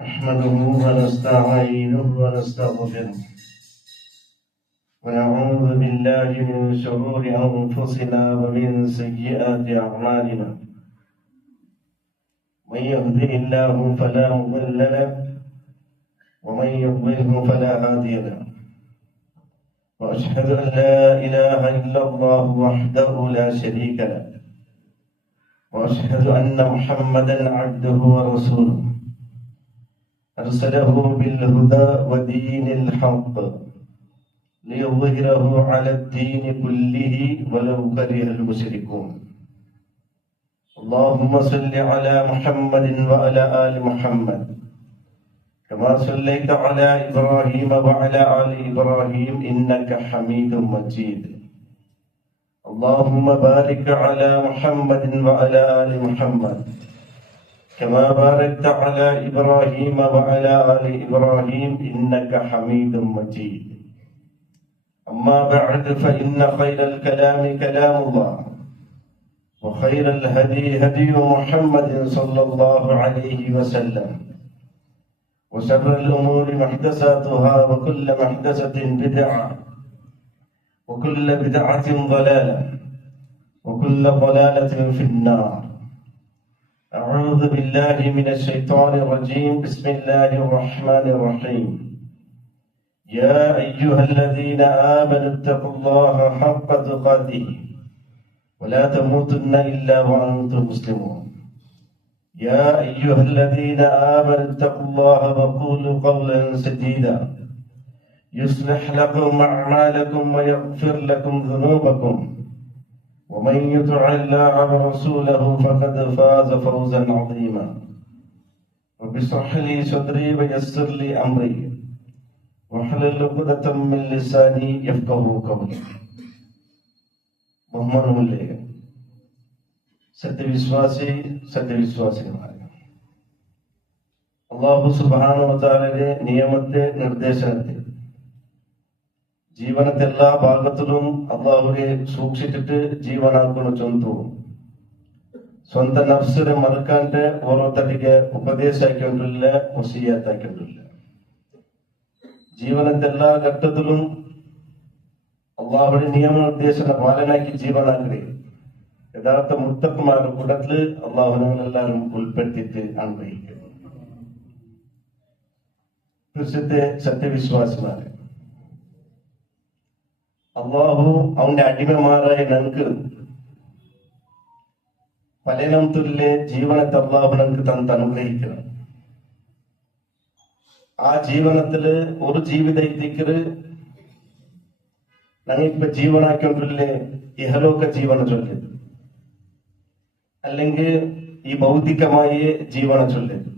نحمده ونستعينه ونستغفره ونعوذ بالله من شرور أنفسنا ومن سيئات أعمالنا. من يهده الله فلا مضل له ومن يضلله فلا هادي له. وأشهد أن لا إله إلا الله وحده لا شريك له، وأشهد أن محمدا عبده ورسوله أرسله بالهدى ودين الحق ليظهره على الدين كله ولو كره المشركون. اللهم صل على محمد وعلى آل محمد كما صليت على إبراهيم وعلى آل إبراهيم إنك حميد مجيد. اللهم بارك على محمد وعلى آل محمد كما باركت على إبراهيم وعلى آل إبراهيم إنك حميد مجيد. أما بعد فإن خير الكلام كلام الله، وخير الهدي هدي محمد صلى الله عليه وسلم، وشر الأمور محدثاتها وكل محدثة بدعة وكل بدعة ضلالة وكل ضلالة في النار. أعوذ بالله من الشيطان الرجيم. بسم الله الرحمن الرحيم. يا أيها الذين آمنوا اتقوا الله حق تقاته ولا تموتن إلا وأنتم مسلمون. يا أيها الذين آمنوا اتقوا الله وقولوا قولا سديدا يصلح لكم أعمالكم ويغفر لكم ذنوبكم، ومن يطع الله ورسوله فقد فاز فوزا عظيما. رب اشرح لي صدري ويسر لي أمري واحلل عقدة من لساني يفقهوا قولي. ബഹുമാനമുള്ളേ സത്യവിശ്വാസികളായ അല്ലാഹു സുബ്ഹാനഹു വ തആലയുടെ നിയമത്തെ നിർദ്ദേശത്തെ ജീവനത്തെ എല്ലാ ഭാഗത്തിലും അള്ളാഹുവിനെ സൂക്ഷിച്ചിട്ട് ജീവനാക്കുന്ന ಸ್ವಂತ ನಫ್ಸಿനെ ಮರಕಾಂಡೆ ಓರೋತರಿಗೆ ಉಪದೇಶ ಹಾಕೊಂಡಿಲ್ಲ, ವಸಿಯತ್ ಹಾಕೊಂಡಿಲ್ಲ. ಜೀವನದ ಎಲ್ಲಾ ಘಟ್ಟದಲ್ಲೂ അള്ളാഹുവിന്റെ നിയമ നിർദ്ദേശന പാലനാക്കി ജീവനാക്കി യഥാർത്ഥ മുത്തക്കന്മാരുടെ കൂട്ടത്തില് അള്ളാഹുവിനെല്ലാവരും ഉൾപ്പെടുത്തിയിട്ട് അനുഗ്രഹിക്കുന്നു. കൃത്യത്തെ സത്യവിശ്വാസിമാരെ, അള്ളാഹു അവന്റെ അടിമമാരായ ഞങ്ങൾക്ക് പലനംതുല്ലെ ജീവനത്തെ അള്ളാഹു ഞങ്ങൾക്ക് അനുഗ്രഹിക്കണം. ആ ജീവനത്തില് ഒരു ജീവിത ഇതിക്കറ് ഞങ്ങളിപ്പോ ജീവനാക്കൊണ്ടില്ലേ ഇഹലോക ജീവന ചൊല്ലിയത്, അല്ലെങ്കിൽ ഈ ഭൗതികമായ ജീവന ചൊല്ലിയത്.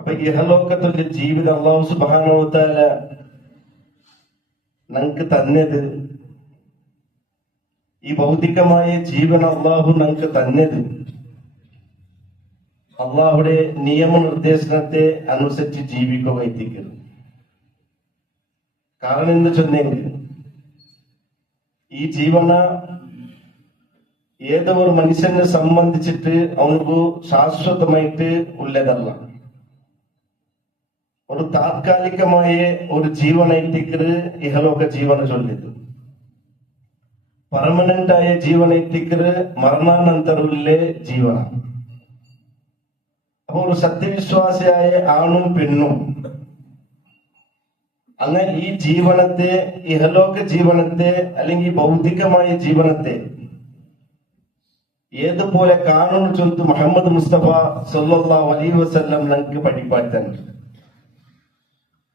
അപ്പൊ ഇഹലോകത്തുള്ള ജീവിതം അല്ലാഹു സുബ്ഹാനഹു വ തആല ഞങ്ങൾക്ക് തന്നത്, ഈ ഭൗതികമായ ജീവൻ അള്ളാഹു ഞങ്ങൾക്ക് തന്നത് അള്ളാഹുടെ നിയമനിർദ്ദേശനത്തെ അനുസരിച്ച് ജീവിക്കുക എത്തിക്കുന്നു. കാരണം എന്ന് ചൊന്നെങ്കിൽ ഈ ജീവന ഏതോ ഒരു മനുഷ്യനെ സംബന്ധിച്ചിട്ട് അവനക്ക് ശാശ്വതമായിട്ട് ഉള്ളതല്ല. ഒരു താത്കാലികമായ ഒരു ജീവനൈത്തിക്കറ് ഇഹലോക ജീവന ചൊല്ലിയത്. ಪರ್ಮನೆಂಟ್ ಆಯ ಜೀವನ ಇತ್ತಿಕ್ಕರೆ മരണാനന്തരമുള്ള ജീവന. അപ്പൊ ഒരു സത്യവിശ്വാസിയായ ആണും പെണ്ണും അങ്ങനെ ഈ ജീവനത്തെ, ഇഹലോക ജീവനത്തെ അല്ലെങ്കിൽ ഭൗതികമായ ജീവനത്തെ ഏതുപോലെ കാണുന്നു ചൊല്ല് മുഹമ്മദ് മുസ്തഫ സല്ലല്ലാഹു അലൈഹി വസല്ലം ഞങ്ങൾക്ക് പഠിപ്പാട്ടുണ്ട്.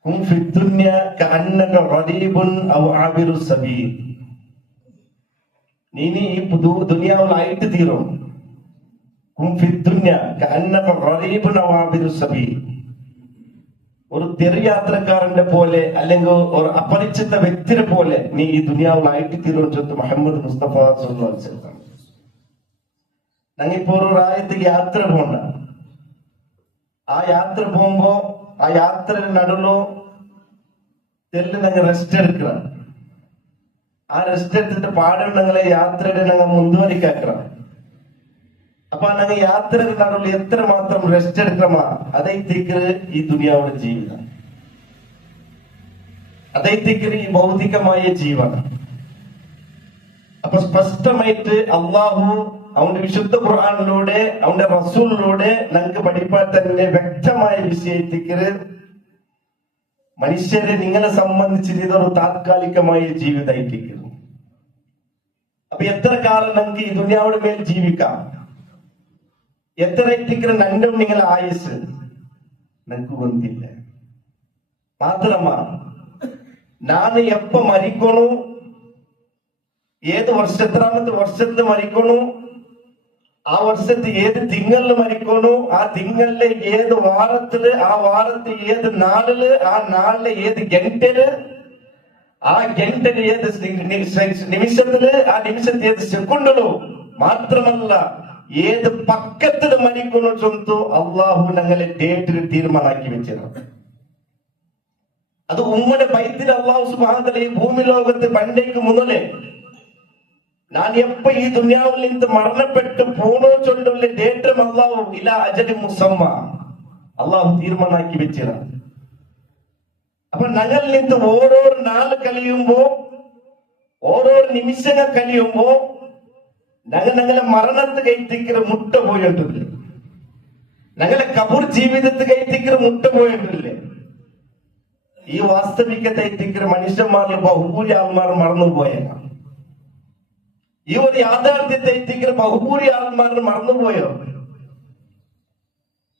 ഹും ഫിദ്ദുനിയ കഅന്നക ഗരീബുൻ ഔ ആബിറു സബീൽ. നീനി ഈ ദുനിയാവിലായിട്ട് തീരും. ഒരു തെരുയാത്രക്കാരന്റെ പോലെ അല്ലെങ്കിൽ ഒരു അപരിചിത വ്യക്തിയെ പോലെ നീ ഈ ദുനിയാവിലായിട്ട് തീരും ചൊല്ല് മുഹമ്മദ് മുസ്തഫ സല്ലല്ലാഹു അലൈഹി വസല്ലം. ഞങ്ങിപ്പോ ഒരു രാജ്യത്തേക്ക് യാത്ര പോണ്ട. ആ യാത്ര പോകുമ്പോ ആ യാത്രയുടെ നടുവിലോ തെല്ല് ഞങ്ങൾ റെസ്റ്റ് എടുക്കണം. ആ റെസ്റ്റ് എടുത്തിട്ട് പാടുണ്ടെങ്കിലെ യാത്രയുടെ ഞങ്ങൾ മുൻതുവരിക്കാക്കണം. അപ്പൊ ഞങ്ങൾ യാത്രയുടെ നടുവിൽ എത്രമാത്രം റെസ്റ്റ് എടുക്കണമാ അതൈത്തേക്ക് ഈ ദുനിയാവുടെ ജീവിതം, അതൈത്തേക്ക് ഈ ഭൗതികമായ ജീവനം. അപ്പൊ സ്പഷ്ടമായിട്ട് അള്ളാഹു അവന്റെ വിശുദ്ധ ഖുർആനിലൂടെ അവന്റെ റസൂലിലൂടെ ഞങ്ങൾക്ക് പഠിപ്പാൻ തന്നെ വ്യക്തമായ വിഷയത്തിക്ക് മനുഷ്യരെ നിങ്ങളെ സംബന്ധിച്ച് ഇതൊരു താത്കാലികമായ ജീവിതമായിട്ടിരിക്കുന്നു. അപ്പൊ എത്ര കാലം നമുക്ക് ഈ ദുനിയാവുടെ മേൽ ജീവിക്കാം, എത്ര എത്തിക്കുന്ന നന്നും നിങ്ങളെ ആയുസ് നമുക്ക് വന്നില്ല. മാത്രമാ ನಾನು എപ്പ മരിക്കണു, ഏത് എത്രാമത്തെ വർഷത്തിൽ മരിക്കണു, ആ വർഷത്തിൽ ഏത് തിങ്കളില് മരിക്കണു, ആ തിങ്കളിലെ ഏത് വാരത്തില്, ആ വാരത്തിൽ ഏത് നാളില്, ആ നാളിലെ ഏത് ഗಂಟೆല്, ആ ഗಂಟೆല് ഏത് നിമിഷത്തില്, ആ നിമിഷത്തിൽ ഏത് സെക്കൻഡിലോ, മാത്രമല്ല ഏത് പക്കത്തില് മരിക്കണു ചൊന്തു അള്ളാഹു ഞങ്ങളെ ഡേറ്റിൽ തീരുമാനാക്കി വെച്ചിരുന്നു. അത് ഉമ്മയുടെ ബൈത്തിൽ അള്ളാഹു സുബ്ഹാനഹു വ തആല ഈ ഭൂമി ലോകത്ത് പണ്ടേക്ക് മുതലേ ഞാൻ എപ്പ ഈ ദുനിയാവിൽ നിന്ന് മരണപ്പെട്ട് പോണോ ചൊല്ലുള്ള ഡേറ്റും അള്ളാഹു ഇലാ അജലി മുസമ്മ അള്ളാഹു തീരുമാനാക്കി വെച്ചിരുന്നു. അപ്പൊ ഞങ്ങളിൽ നിന്ന് ഓരോ നാൾ കഴിയുമ്പോ, ഓരോ നിമിഷങ്ങൾ കഴിയുമ്പോ ഞങ്ങളെ മരണത്ത് കയറ്റിക്കുന്ന മുട്ട പോയിട്ടില്ലേ, ഞങ്ങളെ കബൂർ ജീവിതത്ത് കയറ്റിക്കുന്ന മുട്ട പോയിട്ടില്ലേ. ഈ വാസ്തവികത എത്തിക്കുന്ന മനുഷ്യന്മാരിൽ ബഹുഭൂരി ആൾമാർ മറന്നുപോയേക്കാം. ഈ ഒരു യാഥാർത്ഥ്യത്തെ എത്തിക്കുന്ന ബഹുഭൂരി ആൾമാർ മറന്നുപോയോ?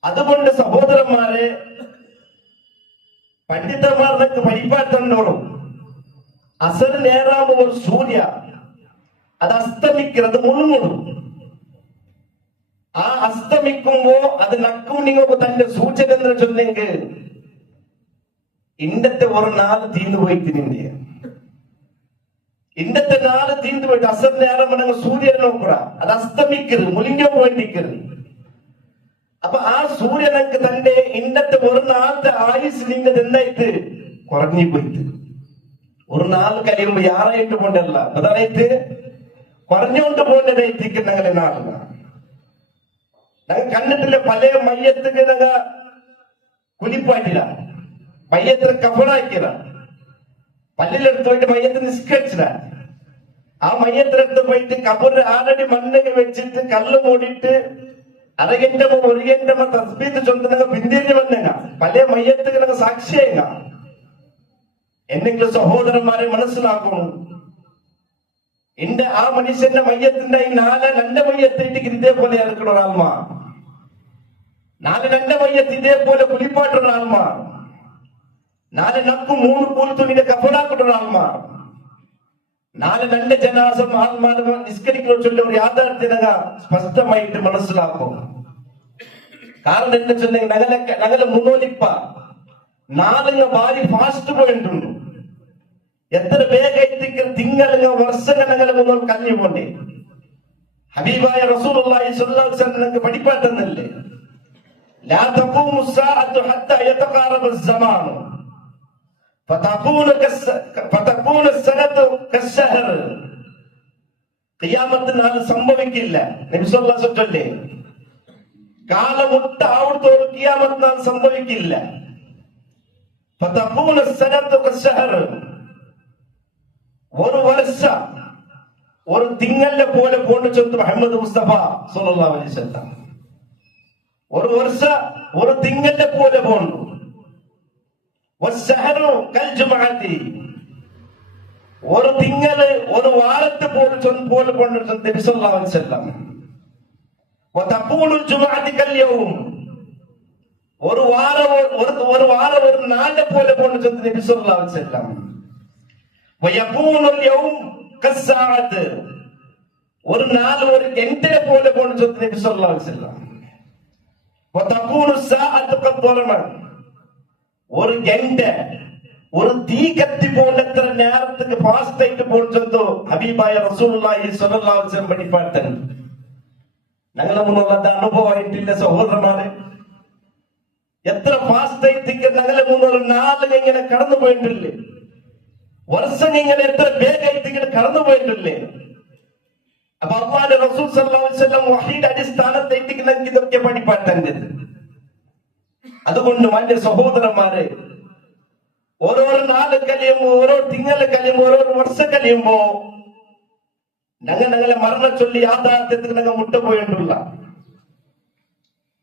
അതുകൊണ്ട് സഹോദരന്മാരെ, പണ്ഡിതന്മാർക്ക് പരിപാടിയുണ്ടോളും അസർ നേരാകുമ്പോ ഒരു സൂര്യ അത് അസ്തമിക്കുന്നത് മുഴുങ്ങും. ആ അസ്തമിക്കുമ്പോ അത് നക്കും നിങ്ങൾക്ക് തന്റെ സൂചന എന്ന് ചൊല്ലെങ്കിൽ ഇന്നത്തെ ഒരു നാൾ തീർന്നു പോയിട്ട് നിന്റെ ഇന്നത്തെ നാൾ തീർന്നു പോയിട്ട് അസർ നേരം സൂര്യനെ നോക്കുക, അത് അസ്തമിക്കരുത്, മുലിഞ്ഞോ പോയിട്ടിരിക്കരുത്. അപ്പൊ ആ സൂര്യനക്ക് തന്റെ ഇന്നത്തെ ഒരു നാളത്തെ ആയുസ് നിന്നത് എന്തായിട്ട് കുറഞ്ഞു പോയിട്ട് ഒരു നാൾ കഴിയുമ്പോ യാറായിട്ട് പോണ്ടല്ല, അതായിട്ട് കുറഞ്ഞുകൊണ്ട് പോകേണ്ടതായിട്ട് ഞങ്ങളെ നാളിന ഞങ്ങൾ കണ്ടിട്ടില്ല. പല മയ്യത്തുക്ക് ഞങ്ങൾ കുലിപ്പായിട്ടില്ല, മയ്യത്തിന് കഫണാക്കിയത, പല്ലിലെടുത്ത് പോയിട്ട് മയ്യത്ത് നിസ്കരിച്ചത. ആ മയ്യത്തിനടുത്ത് പോയിട്ട് കബറിൽ ആറടി മണ്ണൊക്കെ വെച്ചിട്ട് കല്ല് മൂടിയിട്ട് അരകെണ്ടമോ ഒരു ഗെണ്ടമോ തസ്ബീത്ത് ചൊന്തുന്ന പിന്തിരിഞ്ഞു വന്നങ്ങ പല മയ്യത്തുകൾ സാക്ഷിയങ്ങ. എന്തെങ്കിലും സഹോദരന്മാരെ മനസ്സിലാക്കണം, എന്റെ ആ മനുഷ്യന്റെ മയ്യത്തിന്റെ ഈ രണ്ട് മയ്യത്തേക്ക് ഇതേപോലെ ഇറക്കുന്ന ഒരാൾമാ, രണ്ട് മയ്യത്ത് ഇതേപോലെ കുളിപ്പാട്ടുള്ള ഒരാൾമാ, നക്കും 3 കൂലത്തുണിന്റെ കഫനാക്കുന്ന ഒരാൾമാ, 2 ജനാസം ആത്മാർ നിസ്കരിക്കുന്ന ചൊല്ല ഒരു യാഥാർത്ഥ്യത സ്പഷ്ടമായിട്ട് മനസ്സിലാക്കും. കാരണം എന്താ ചൊല്ലെങ്കിൽ ഞങ്ങളെ മുന്നോലിപ്പ 4 ഭാര്യ ഫാസ്റ്റ് പോയിട്ടുണ്ട്. എത്ര വേഗം തിങ്കൾ വർഷങ്ങൾ ഞങ്ങളെ മുന്നോട്ട് കഴിഞ്ഞു പോണ്ടേ. ഹബീബായ റസൂലുള്ളാഹി സ്വല്ലല്ലാഹു അലൈഹി വസല്ലം ഞങ്ങൾക്ക് പഠിപ്പാട്ടുന്നില്ലേ, ലാ തഖൂമു സ്സാഅത്തു ഹത്താ യതഖാറബ അസ്സമാൻ ഫതകൂന സനതു കശ്ശഹർ. ഖിയാമത്ത് നാൾ സംഭവിക്കില്ല. നബി സല്ലല്ലാഹു അലൈഹി വസല്ലം കാലമുട്ട ആവുത്തോളം ഖിയാമത്ത് നാൾ സംഭവിക്കില്ല. ഫതകൂന സനതു കശ്ശഹർ, ഒരു വർഷ ഒരു തിങ്കളിലെ പോലെ പോണ്ട് ചൊല്ല് മുഹമ്മദ് മുസ്തഫ സല്ലല്ലാഹു അലൈഹി വസല്ലം. ഒരു വർഷ ഒരു തിങ്കളിലെ പോലെ പോണ്ട്. വസ്സഹറു കൽ ജുമഅതി, ഒരു തിങ്കള് ഒരു വാരത്തെ പോലെ പോണ്ട് നബി സല്ലല്ലാഹു അലൈഹി വസല്ലം. വതഖൂലു ജുമഅതി കൽ യൗം, ഒരു വാരം ഒരു നാളെ പോലെ പോണ്ട് നബി സല്ലല്ലാഹു അലൈഹി വസല്ലം. വയകൂനുൽ യൗം കസ്സാഅത്ത്, ഒരു നാൾ ഒരു ഗಂಟೆ പോലെ പോണ്ട് നബി സല്ലല്ലാഹു അലൈഹി വസല്ലം. വതകൂനു സാഅത്തു ഖദ്റമ, ഒരു ഗಂಟೆ ഒരു തീ കത്തി പോലെ എത്ര നേരത്തേക്ക് ഫാസ്റ്റ് ആയിട്ട് പോണ്ട് ഹബീബായ റസൂലുള്ളാഹി സ്വല്ലല്ലാഹു അലൈഹി വസല്ലം പഠിപ്പാട്ടൻ. ഞങ്ങളെ മുന്നുള്ള അനുഭവമായിട്ടില്ല സഹോദരന്മാരെ. എത്ര ഫാസ്റ്റ് ആയിട്ട് ഞങ്ങളെ മുന്നുള്ള നാളുകൾ ഇങ്ങനെ കടന്നു പോയിട്ടില്ലേ, വർഷം ഇങ്ങനെ എത്ര വേഗമായിട്ട് ഇങ്ങനെ കടന്നു പോയിട്ടില്ലേ. അപ്പൊ അല്ലാഹുവിന്റെ റസൂൽ സല്ലല്ലാഹു അലൈഹി വസല്ലം വഹീയുടെ അടിസ്ഥാനത്തേക്ക് ഇതൊക്കെ പഠിപ്പാട്ടേണ്ടത്. അതുകൊണ്ട് മാന്യ സഹോദരന്മാരെ, ഓരോ നാല് കഴിയുമ്പോ, ഓരോ തിങ്കള് കഴിയുമ്പോ, ഓരോ വർഷം കഴിയുമ്പോ ഞങ്ങളെ മരണ ചൊല്ലി യാഥാർത്ഥ്യത്തിൽ ഞങ്ങൾ മുട്ടപ്പോയിട്ടുള്ള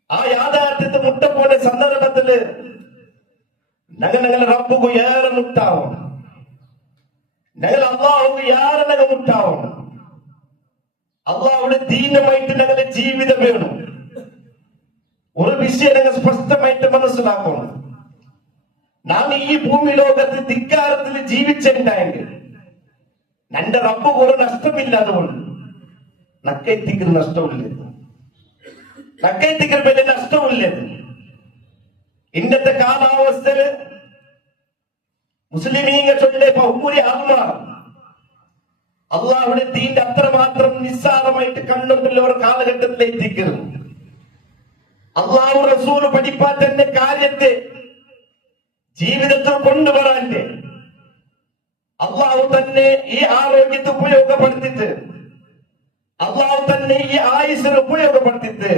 ആ യാഥാർത്ഥ്യത്തിൽ മുട്ടപ്പോയ സന്ദർഭത്തില് ഞങ്ങളെ റബ്ബുക്ക് ഏറെ മുട്ടാവും, ഞങ്ങൾ അള്ളാഹുക്ക് ഏറെ ഞങ്ങൾ മുട്ടാവും. അള്ളാഹുടെ ദീനമായിട്ട് ഞങ്ങളുടെ ജീവിതം വേണം. ഒരു വിഷയം ഞങ്ങൾ സ്പഷ്ടമായിട്ട് മനസ്സിലാക്കണം. നാം ഈ ഭൂമി ലോകത്ത് ധിക്കാരത്തിൽ ജീവിച്ചിട്ടുണ്ടെങ്കിൽ എന്റെ റബ്ബ് ഒരു നഷ്ടമില്ല. അതുകൊണ്ട് നക്കൈത്തിക്ക് നഷ്ടമില്ലത്, നക്കൈത്തിക്ക് വലിയ നഷ്ടമില്ലത്. ഇന്നത്തെ കാലാവസ്ഥയില് മുസ്ലിമീങ്ങ ചൊല്ലെ ബഹുമുരി ആത്മാർ അള്ളാഹുടെ ദീന്റെ അത്രമാത്രം നിസ്സാരമായിട്ട് കണ്ടുകൊണ്ടുള്ള ഒരു കാലഘട്ടത്തിൽ എത്തിക്കുന്നു. അള്ളാഹു റസൂല് പഠിപ്പാറ്റന്റെ കാര്യത്തെ ജീവിതത്തിൽ കൊണ്ടുവരാന്റെ അള്ളാഹു തന്നെ ഈ ആരോഗ്യത്തെ ഉപയോഗപ്പെടുത്തിട്ട്, അള്ളാഹു തന്നെ ഈ ആയുസിനെ ഉപയോഗപ്പെടുത്തിട്ട്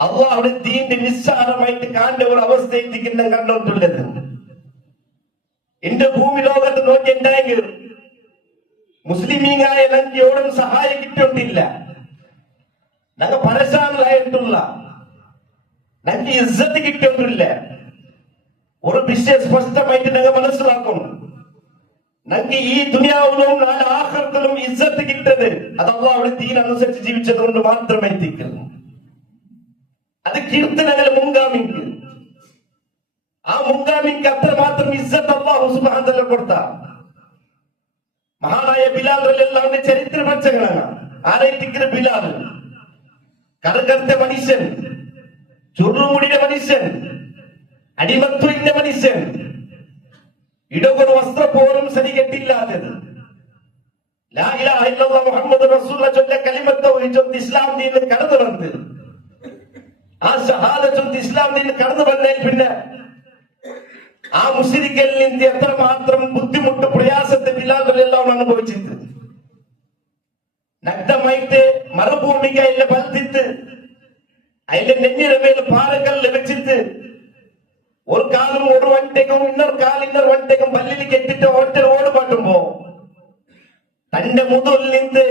അള്ളാഹുടെ ദീന്റെ നിസ്സാരമായിട്ട് കാണേണ്ട ഒരു അവസ്ഥ എത്തിക്കുന്ന കണ്ടുകൊണ്ടുള്ളത്. എന്റെ ഭൂമി ലോകത്ത് നോക്കിയിട്ടുണ്ടെങ്കിൽ മുസ്ലിമീങ്ങായ ഞങ്ങൾക്ക് എവിടും സഹായം കിട്ടിയിട്ടില്ല. ഞങ്ങൾ പരശാനിലായിട്ടുള്ള ഞങ്ങൾക്ക് ഇസ്സത്ത് കിട്ടിയിട്ടില്ല. ഒരു വിഷയം സ്പഷ്ടമായിട്ട് ഞങ്ങൾ മനസ്സിലാക്കണം. ഞങ്ങൾക്ക് ഈ ദുനിയാവിലും നാല് ആഖിറത്തിലും ഇസ്സത്ത് കിട്ടത് അത് അല്ലാഹുവിന്റെ ദീൻ അനുസരിച്ച് ജീവിച്ചത് കൊണ്ട് മാത്രമേ എത്തിക്കുന്നു. അത് കീർത്തനങ്ങൾ മുൻഗാമിക്ക്, ആ മുൻഗാമിക്ക് അത്രമാത്രം ഇസ്സത്ത് അല്ലാഹു സുബ്ഹാനഹു വ തആല കൊടുത്ത മഹാനായ ബിലാൽ റളിയല്ലാഹു അൻഹു ചരിത്ര പച്ചങ്ങളാണ്. ആരായിട്ടിരിക്കുന്ന ബിലാൽ കറുകറുത്ത മനുഷ്യൻ, ചുരുമുടിയുടെ മനുഷ്യൻ, അടിമത്വത്തിന്റെ മനുഷ്യൻ, ഇടകൊരു വസ്ത്ര പോലും സരികെട്ടില്ലാത്തത്, ലാ ഇലാഹ ഇല്ലല്ലാഹ് മുഹമ്മദ് റസൂലുള്ളാഹി ചൊല്ല കലിമത്ത് ചൊല്ലി ഇസ്ലാം ദീനിൽ കടന്നു വന്നത്. ആ ഷഹാദത്ത് ചൊല്ലി ഇസ്ലാം ദീനിൽ കടന്നു വന്നതിൽ പിന്നെ ആ മുശ്രിക്കലിൽ നിന്ന് എത്രമാത്രം ബുദ്ധിമുട്ട് പ്രയാസത്തെ ബിലാൽ റളിയല്ലാഹു അൻഹു അനുഭവിച്ചിട്ട് നഗ്നമായിട്ട് മറുഭൂമിക്ക് അതിലെ ബലത്തിട്ട് അതിന്റെ നെഞ്ഞിന്റെ മേൽ പാറക്കല്ല് വെച്ചിട്ട് ഒരു കാലും ഒരു വണ്ടിക്കും ഇന്നൊരു വണ്ടിക്കും പല്ലിൽ കെട്ടിട്ട് ഒറ്റ ഓട് പാട്ടുമ്പോ തന്റെ മുതൽ നിന്ന്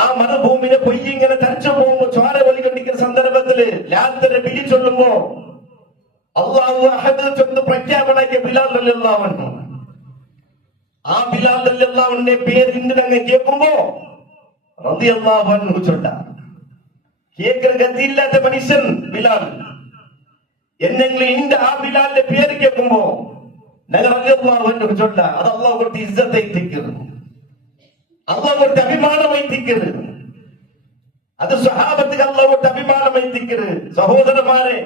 ആ മറുഭൂമിനെ പൊയ്യി ഇങ്ങനെ തരച്ചു പോകുമ്പോ ചോര ഒലിക്കൊണ്ടിരിക്കുന്ന സന്ദർഭത്തില് രാത്രി വിളി ചൊല്ലുമ്പോ അല്ലാഹു അഹദ് ചൊന്ന് പ്രഖ്യാപനാക്കിയ ബിലാൽ റളിയല്ലാഹു അൻഹു, ആ ബിലാൽ റളിയല്ലാഹു അൻഹുവിന്റെ പേര് ഇന്ന് ഞങ്ങൾ കേൾക്കുമ്പോ റളിയല്ലാഹു അൻഹു ചൊല്ല. കേൾക്കുന്ന ഗതിയില്ലാത്ത മനുഷ്യൻ ബിലാൽ എന്നെങ്കിലും ഇന്റെ ആ ബിലാലിന്റെ പേര് കേൾക്കുമ്പോ ഞങ്ങൾ റളിയല്ലാഹു അൻഹു ചൊല്ല. അത് അല്ലാഹു കൊടുത്ത ഇസ്സത്തെ എത്തിക്കുന്നു, അല്ലാഹു കൊടുത്ത അഭിമാനമായി എത്തിക്കുന്നു. അത് സ്വഹാബത്തുക്ക് അല്ലാഹു കൊടുത്ത അഭിമാനമായി എത്തിക്കുന്നു. സഹോദരന്മാരെ,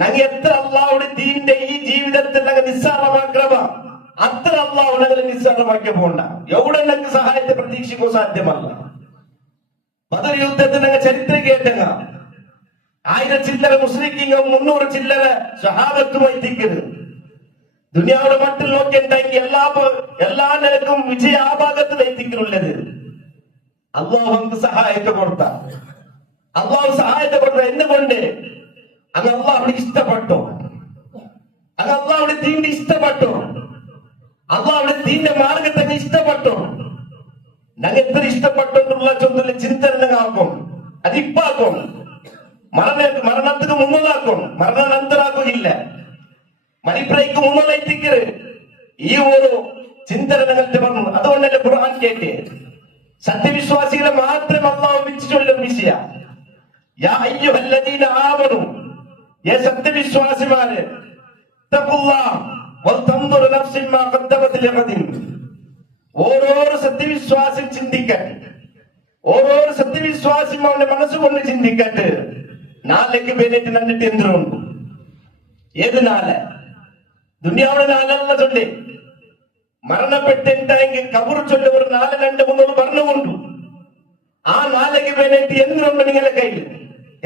ഞങ്ങൾ എത്ര അല്ലാഹുവിന്റെ ദീനിന്റെ ഈ ജീവിതത്തിൽ ഞങ്ങൾ നിസ്സാരമാക്രമ അത്ര അല്ലാഹു ഞങ്ങളെ നിസ്സാരമാക്കിയ പോണ്ട. എവിടെ ഞങ്ങൾക്ക് സഹായത്തെ പ്രതീക്ഷിക്കാൻ സാധ്യമല്ല. ബദർ യുദ്ധത്തിൽ ഞങ്ങൾ ചരിത്രം കേട്ടങ്ങ 1000 ചില്ലറ മുസ്ലിം 300 ചില്ലറ സ്വഹാബത്തുമായി എത്തിക്കുന്നു. ദുനിയാവിടെ മട്ടിൽ നോക്കിയിട്ടുണ്ടെങ്കിൽ എല്ലാ നിലക്കും വിജയ ആ ഭാഗത്തിൽ എത്തിക്കുന്നുള്ളത്. അള്ളാഹു നമുക്ക് സഹായത്തെ കൊടുത്ത, അള്ളാഹു സഹായത്തെ കൊടുത്ത എന്തുകൊണ്ട് അങ്ങ് അള്ളാഹുവിനെ ഇഷ്ടപ്പെട്ടു, അങ്ങ് അള്ളാഹുവിന്റെ ദീനിനെ ഇഷ്ടപ്പെട്ടു, അള്ളാഹുവിന്റെ ദീനിന്റെ മാർഗത്തെ ഇഷ്ടപ്പെട്ടു. ഞങ്ങൾ എത്ര ഇഷ്ടപ്പെട്ടുള്ള ചൊല്ലിൽ ചിന്തനാക്കും, അതിപ്പാക്കും, മരണത്തിന് മുന്നോട്ടാക്കും, മരണാനന്തരാക്കുകയില്ല, മരിപ്പറയ്ക്ക് മുന്നോട്ടെത്തിക്കരുത്. ഈ ഒരു ചിന്തന ഞങ്ങൾക്ക് പറഞ്ഞു. അതുകൊണ്ടല്ലേ ഖുർആൻ കേട്ട് സത്യവിശ്വാസികളെ മാത്രം അല്ലാഹു വിളിച്ചു ചൊല്ലുന്ന വിഷയ യാ അയ്യുഹല്ലദീന ആമനു, ഏ സത്യവിശ്വാസിമാരെ, തഖുല്ലാഹ് വൽതൻദുർ നഫ്സുൻ മാ ഖദ്ദമത് ലിഗദിൻ. ഓരോ സത്യവിശ്വാസി ചിന്തിക്കട്ടെ, ഓരോ സത്യവിശ്വാസിയും അവന്റെ മനസ്സുകൊണ്ട് ചിന്തിക്കട്ടെ, നാളേക്ക് വേണ്ടിയിട്ട് നന്നിട്ട് എന്തിനുണ്ട്. ഏത് നാളെ? ദുനിയാവിടെ നാളല്ല ചൊല്ലി മരണപ്പെട്ടിട്ടെങ്കിൽ കബർ ചൊല്ലി ഒരു 4 2 3 പറഞ്ഞുകൊണ്ടു. ആ നാളേക്ക് വേണ്ടിയിട്ട് എന്തിനുണ്ട് നിങ്ങളുടെ കയ്യിൽ?